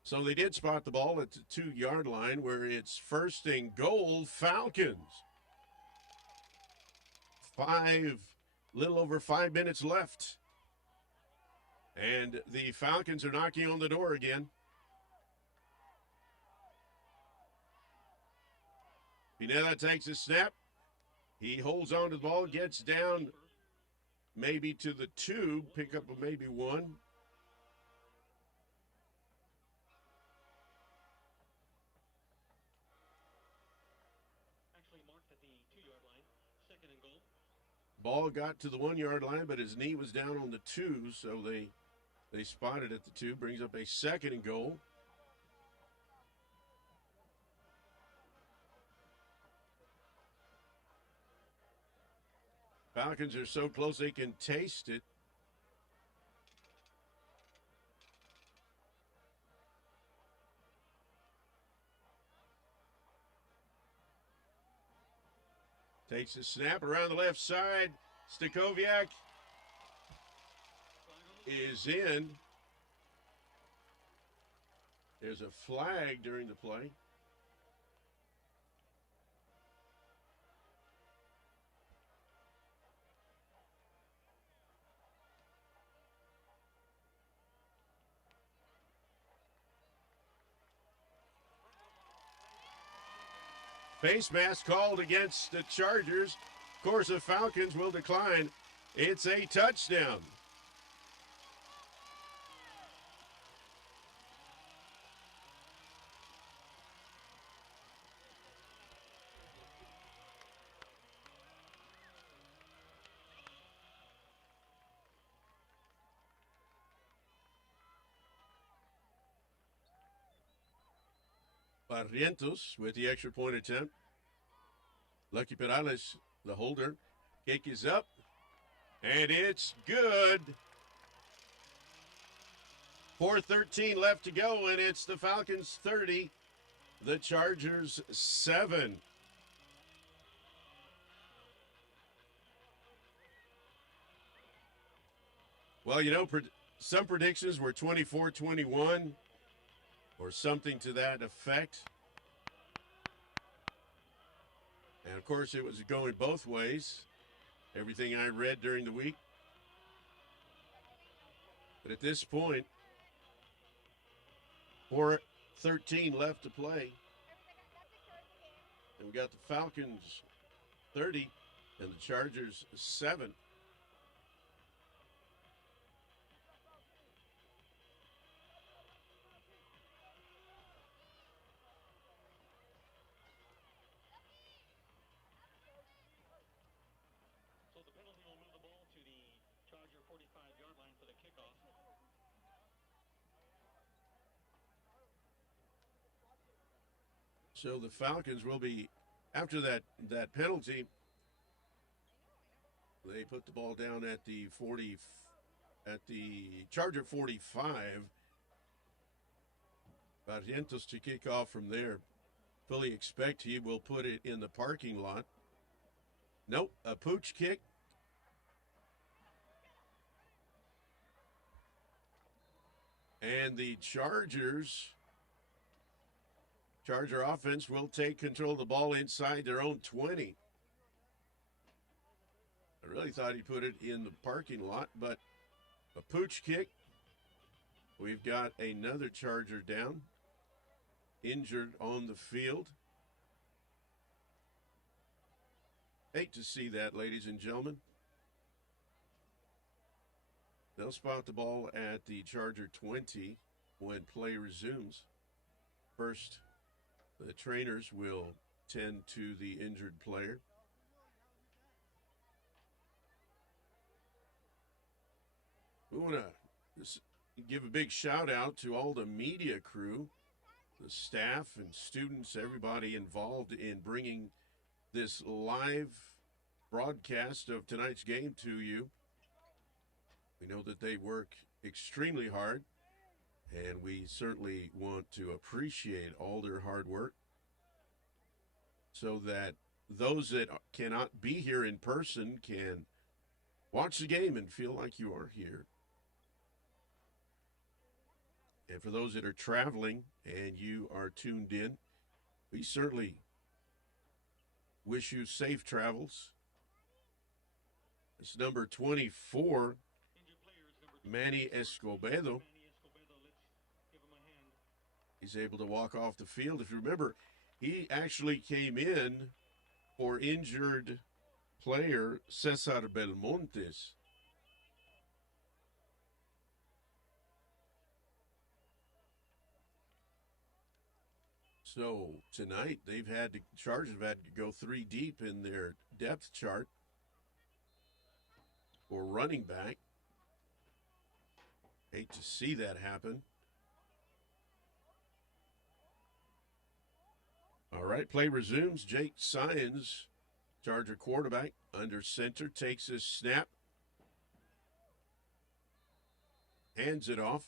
So they did spot the ball at the 2-yard line where it's first and goal, Falcons. Little over 5 minutes left. And the Falcons are knocking on the door again. Pineda takes a snap. He holds on to the ball, gets down maybe to the 2, pick up a maybe 1. Actually marked at the 2-yard line. Second and goal. Ball got to the 1-yard line, but his knee was down on the 2, so they spotted at the 2. Brings up a second and goal. Falcons are so close they can taste it. Takes a snap around the left side. Stokoviak is in. There's a flag during the play. Face mask called against the Chargers. Of course, the Falcons will decline. It's a touchdown. Barrientos with the extra point attempt. Lucky Perales, the holder. Kick is up, and it's good. 4:13 left to go, and it's the Falcons 30, the Chargers 7. Well, some predictions were 24-21. Or something to that effect. And of course, it was going both ways. Everything I read during the week. But at this point, 4:13 left to play. And we got the Falcons 30 and the Chargers 7. So the Falcons will be, after that penalty, they put the ball down at the Charger 45. Barrientos to kick off from there. Fully expect he will put it in the parking lot. Nope, a pooch kick. And the Charger offense will take control of the ball inside their own 20. I really thought he put it in the parking lot, but a pooch kick. We've got another Charger down, injured on the field. Hate to see that, ladies and gentlemen. They'll spot the ball at the Charger 20 when play resumes. First, the trainers will tend to the injured player. We want to give a big shout out to all the media crew, the staff and students, everybody involved in bringing this live broadcast of tonight's game to you. We know that they work extremely hard, and we certainly want to appreciate all their hard work so that those that cannot be here in person can watch the game and feel like you are here. And for those that are traveling and you are tuned in, we certainly wish you safe travels. It's number 24, Manny Escobedo. He's able to walk off the field. If you remember, he actually came in for injured player Cesar Belmontes. So tonight Chargers have had to go 3 deep in their depth chart for running back. Hate to see that happen. All right, play resumes. Jake Sines, Charger quarterback, under center, takes his snap, hands it off.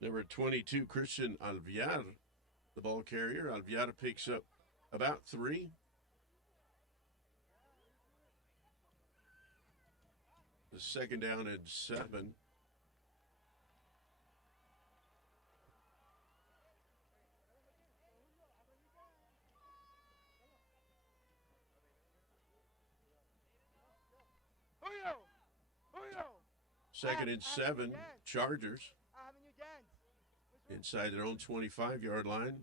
Number 22, Christian Alviar, the ball carrier. Alviar picks up about 3. The second down and 7. Second and 7, Chargers. Inside their own 25-yard line.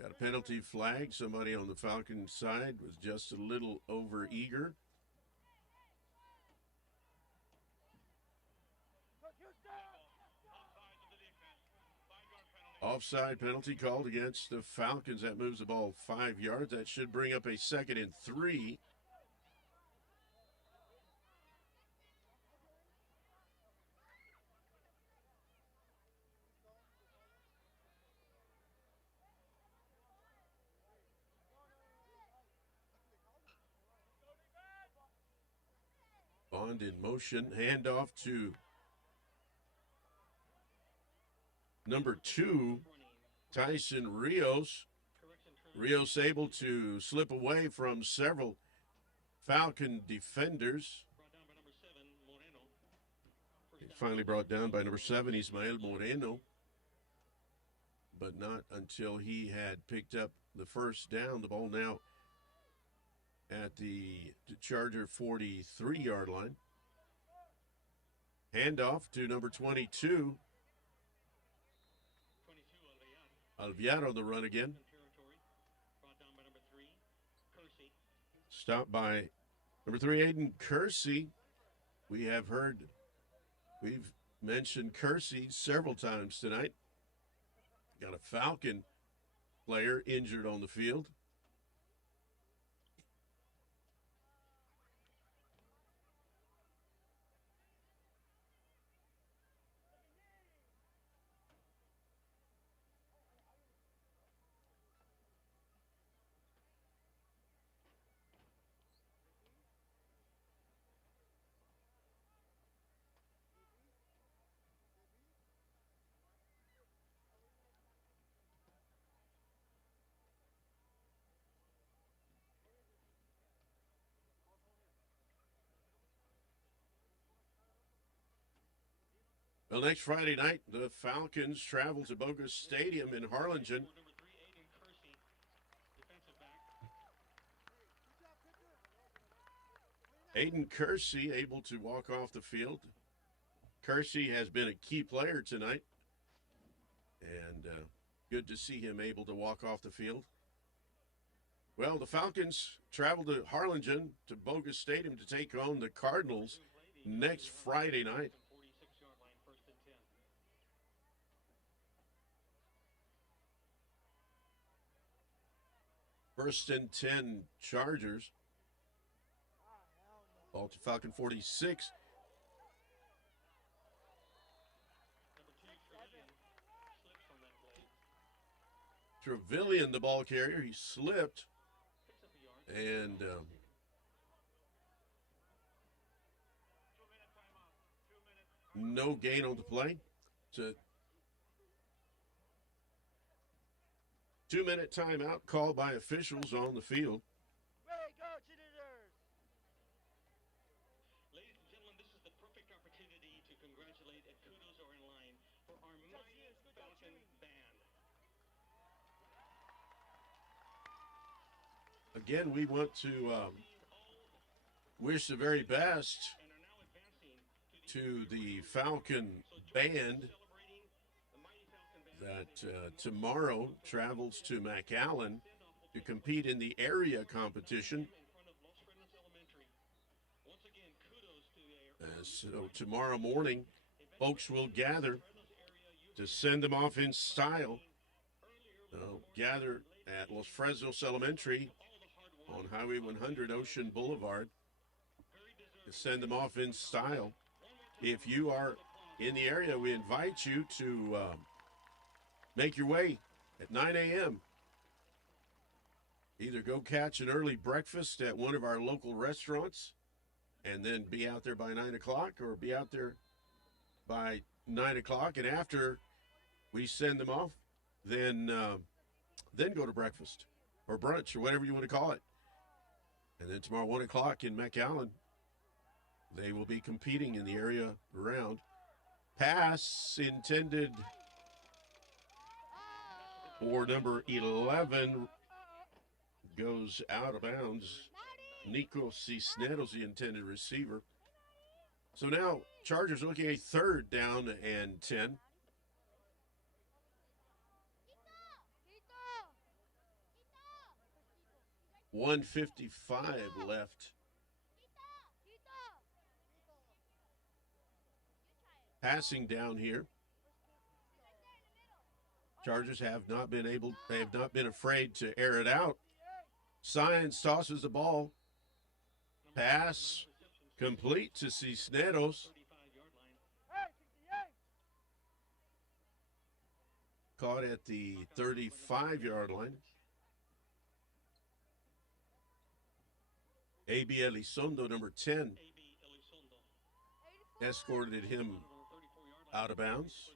Got a penalty flag. Somebody on the Falcons side was just a little over eager. Offside penalty called against the Falcons. That moves the ball 5 yards. That should bring up a second and 3. Bond in motion. Handoff to number 2, Tyson Rios. Rios able to slip away from several Falcon defenders. He's finally brought down by number 7, Ismael Moreno. But not until he had picked up the first down. The ball now at the Charger 43-yard line. Handoff to number 22. Alviar on the run again. Stopped by number 3, Aiden Kersey. We've mentioned Kersey several times tonight. Got a Falcon player injured on the field. Well, next Friday night, the Falcons travel to Bogus Stadium in Harlingen. Number 3, Aiden Kersey, defensive back. Aiden Kersey able to walk off the field. Kersey has been a key player tonight, and good to see him able to walk off the field. Well, the Falcons travel to Harlingen to Bogus Stadium to take on the Cardinals next Friday night. 46-yard line, first and 10. First and 10 Chargers. Ball to Falcon 46. Number 2, Trevelyan, slips on that play. Trevelyan, the ball carrier, he slipped, Picks up a yard. and 2-minute timeout. 2 minutes. no gain on the play. It's a 2-minute timeout called by officials on the field. Way go, cheerleaders! Ladies and gentlemen, this is the perfect opportunity to congratulate and kudos are in line for our mighty Falcon band. Again, we want to wish the very best And are now advancing to the Falcon band celebrating the mighty Falcon band. that tomorrow travels to McAllen to compete in the area competition. In front of Los Fresnos Elementary. Once again, kudos to their So tomorrow morning, folks will gather to send them off in style. They'll gather at Los Fresnos Elementary on Highway 100 Ocean Boulevard to send them off in style. If you are in the area, we invite you to make your way at 9 a.m. Either go catch an early breakfast at one of our local restaurants and then be out there by 9 o'clock, or be out there by 9 o'clock, and after we send them off, then go to breakfast or brunch or whatever you want to call it. And then tomorrow, 1 o'clock in McAllen, they will be competing in the area around. Pass intended for number 11 goes out of bounds. Nico Cisneros, the intended receiver. So now Chargers looking a third down and 10. 1:55 left. Passing down here. Chargers have not been afraid to air it out. Science tosses the ball. Pass complete to Cisneros. 35-yard line. Hey, 68! Caught at the 35-yard line. A.B. Elizondo, number 10, A.B. Elizondo. escorted him On the 34-yard line. out of bounds.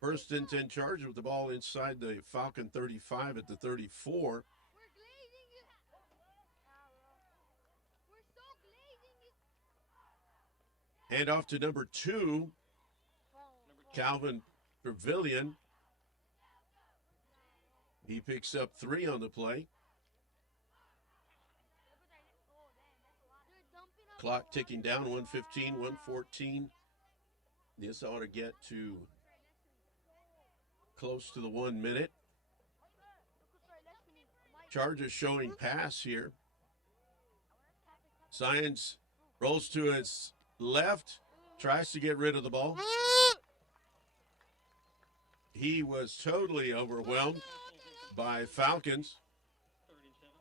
First and 10 Chargers. First and 10 Chargers with the ball inside the Falcon 35 at the 34. We're glazing you! We're so glazing you! Hand off to number 2, Calvin Trevelyan. He picks up 3 on the play. Clock ticking down, 1:15, 1:14. This ought to get to close to the 1 minute. Chargers showing pass here. Science rolls to its left, tries to get rid of the ball. He was totally overwhelmed by Falcons. Third and 7.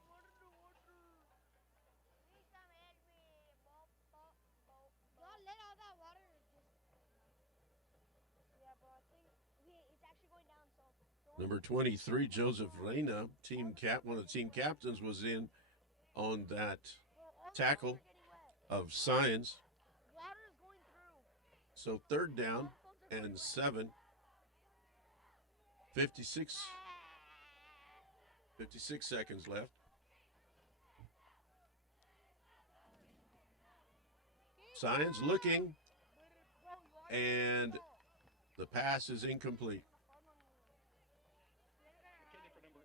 Let all that water yeah, bro, I think it's actually going down, so Number 23, Joseph Reyna, one of the team captains, was in on that tackle of Science. water is going through. So third down and 7. 56 seconds left. Science looking, And the pass is incomplete.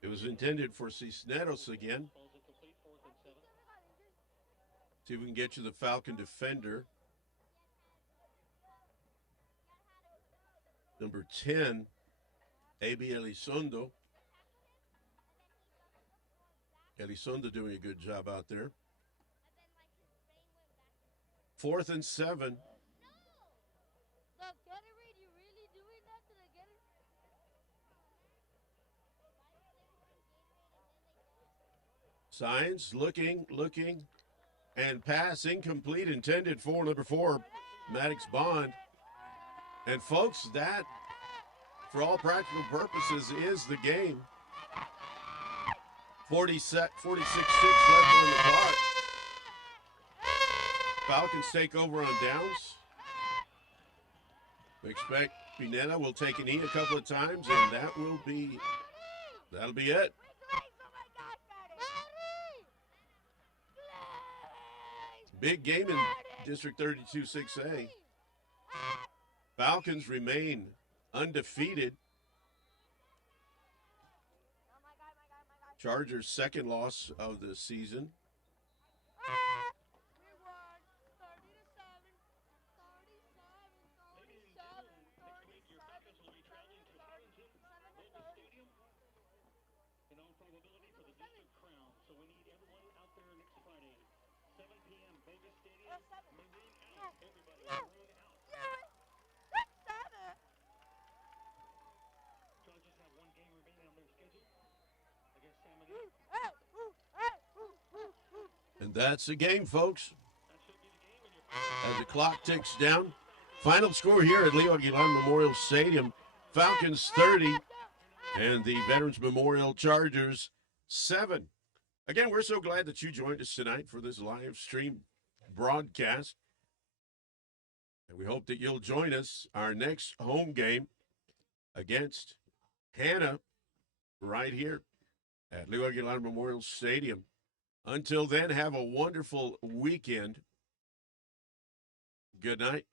It was intended for Cisneros again. See if we can get you the Falcon defender. Number 10, A.B. Elizondo. Elizondo doing a good job out there. 4th and 7. The Gatorade, you really doing that to the Gatorade? Signs, looking, and pass incomplete, intended for number 4, Maddox Bond. And folks, that, for all practical purposes, is the game. 46-6 left on the clock. Falcons take over on downs. We expect Pineda will take a knee a couple of times, and that'll be it. Big game in District 32 6A. Falcons remain undefeated. Chargers' second loss of the season. In all probability for the district crown. So we need everyone out there next Friday, 7 p.m. Bogus Stadium. Maroon out, everybody. Maroon out. Chargers have one game remaining on their schedule against San Benito. And that's the game, folks. That should be the game. And you're As the clock ticks down. Final score here at Leo Aguilar Memorial Stadium. Falcons 30 and the Veterans Memorial Chargers 7. Again, we're so glad that you joined us tonight for this live stream broadcast. And we hope that you'll join us our next home game against Hannah right here at Leo Aguilar Memorial Stadium. Until then, have a wonderful weekend. Good night.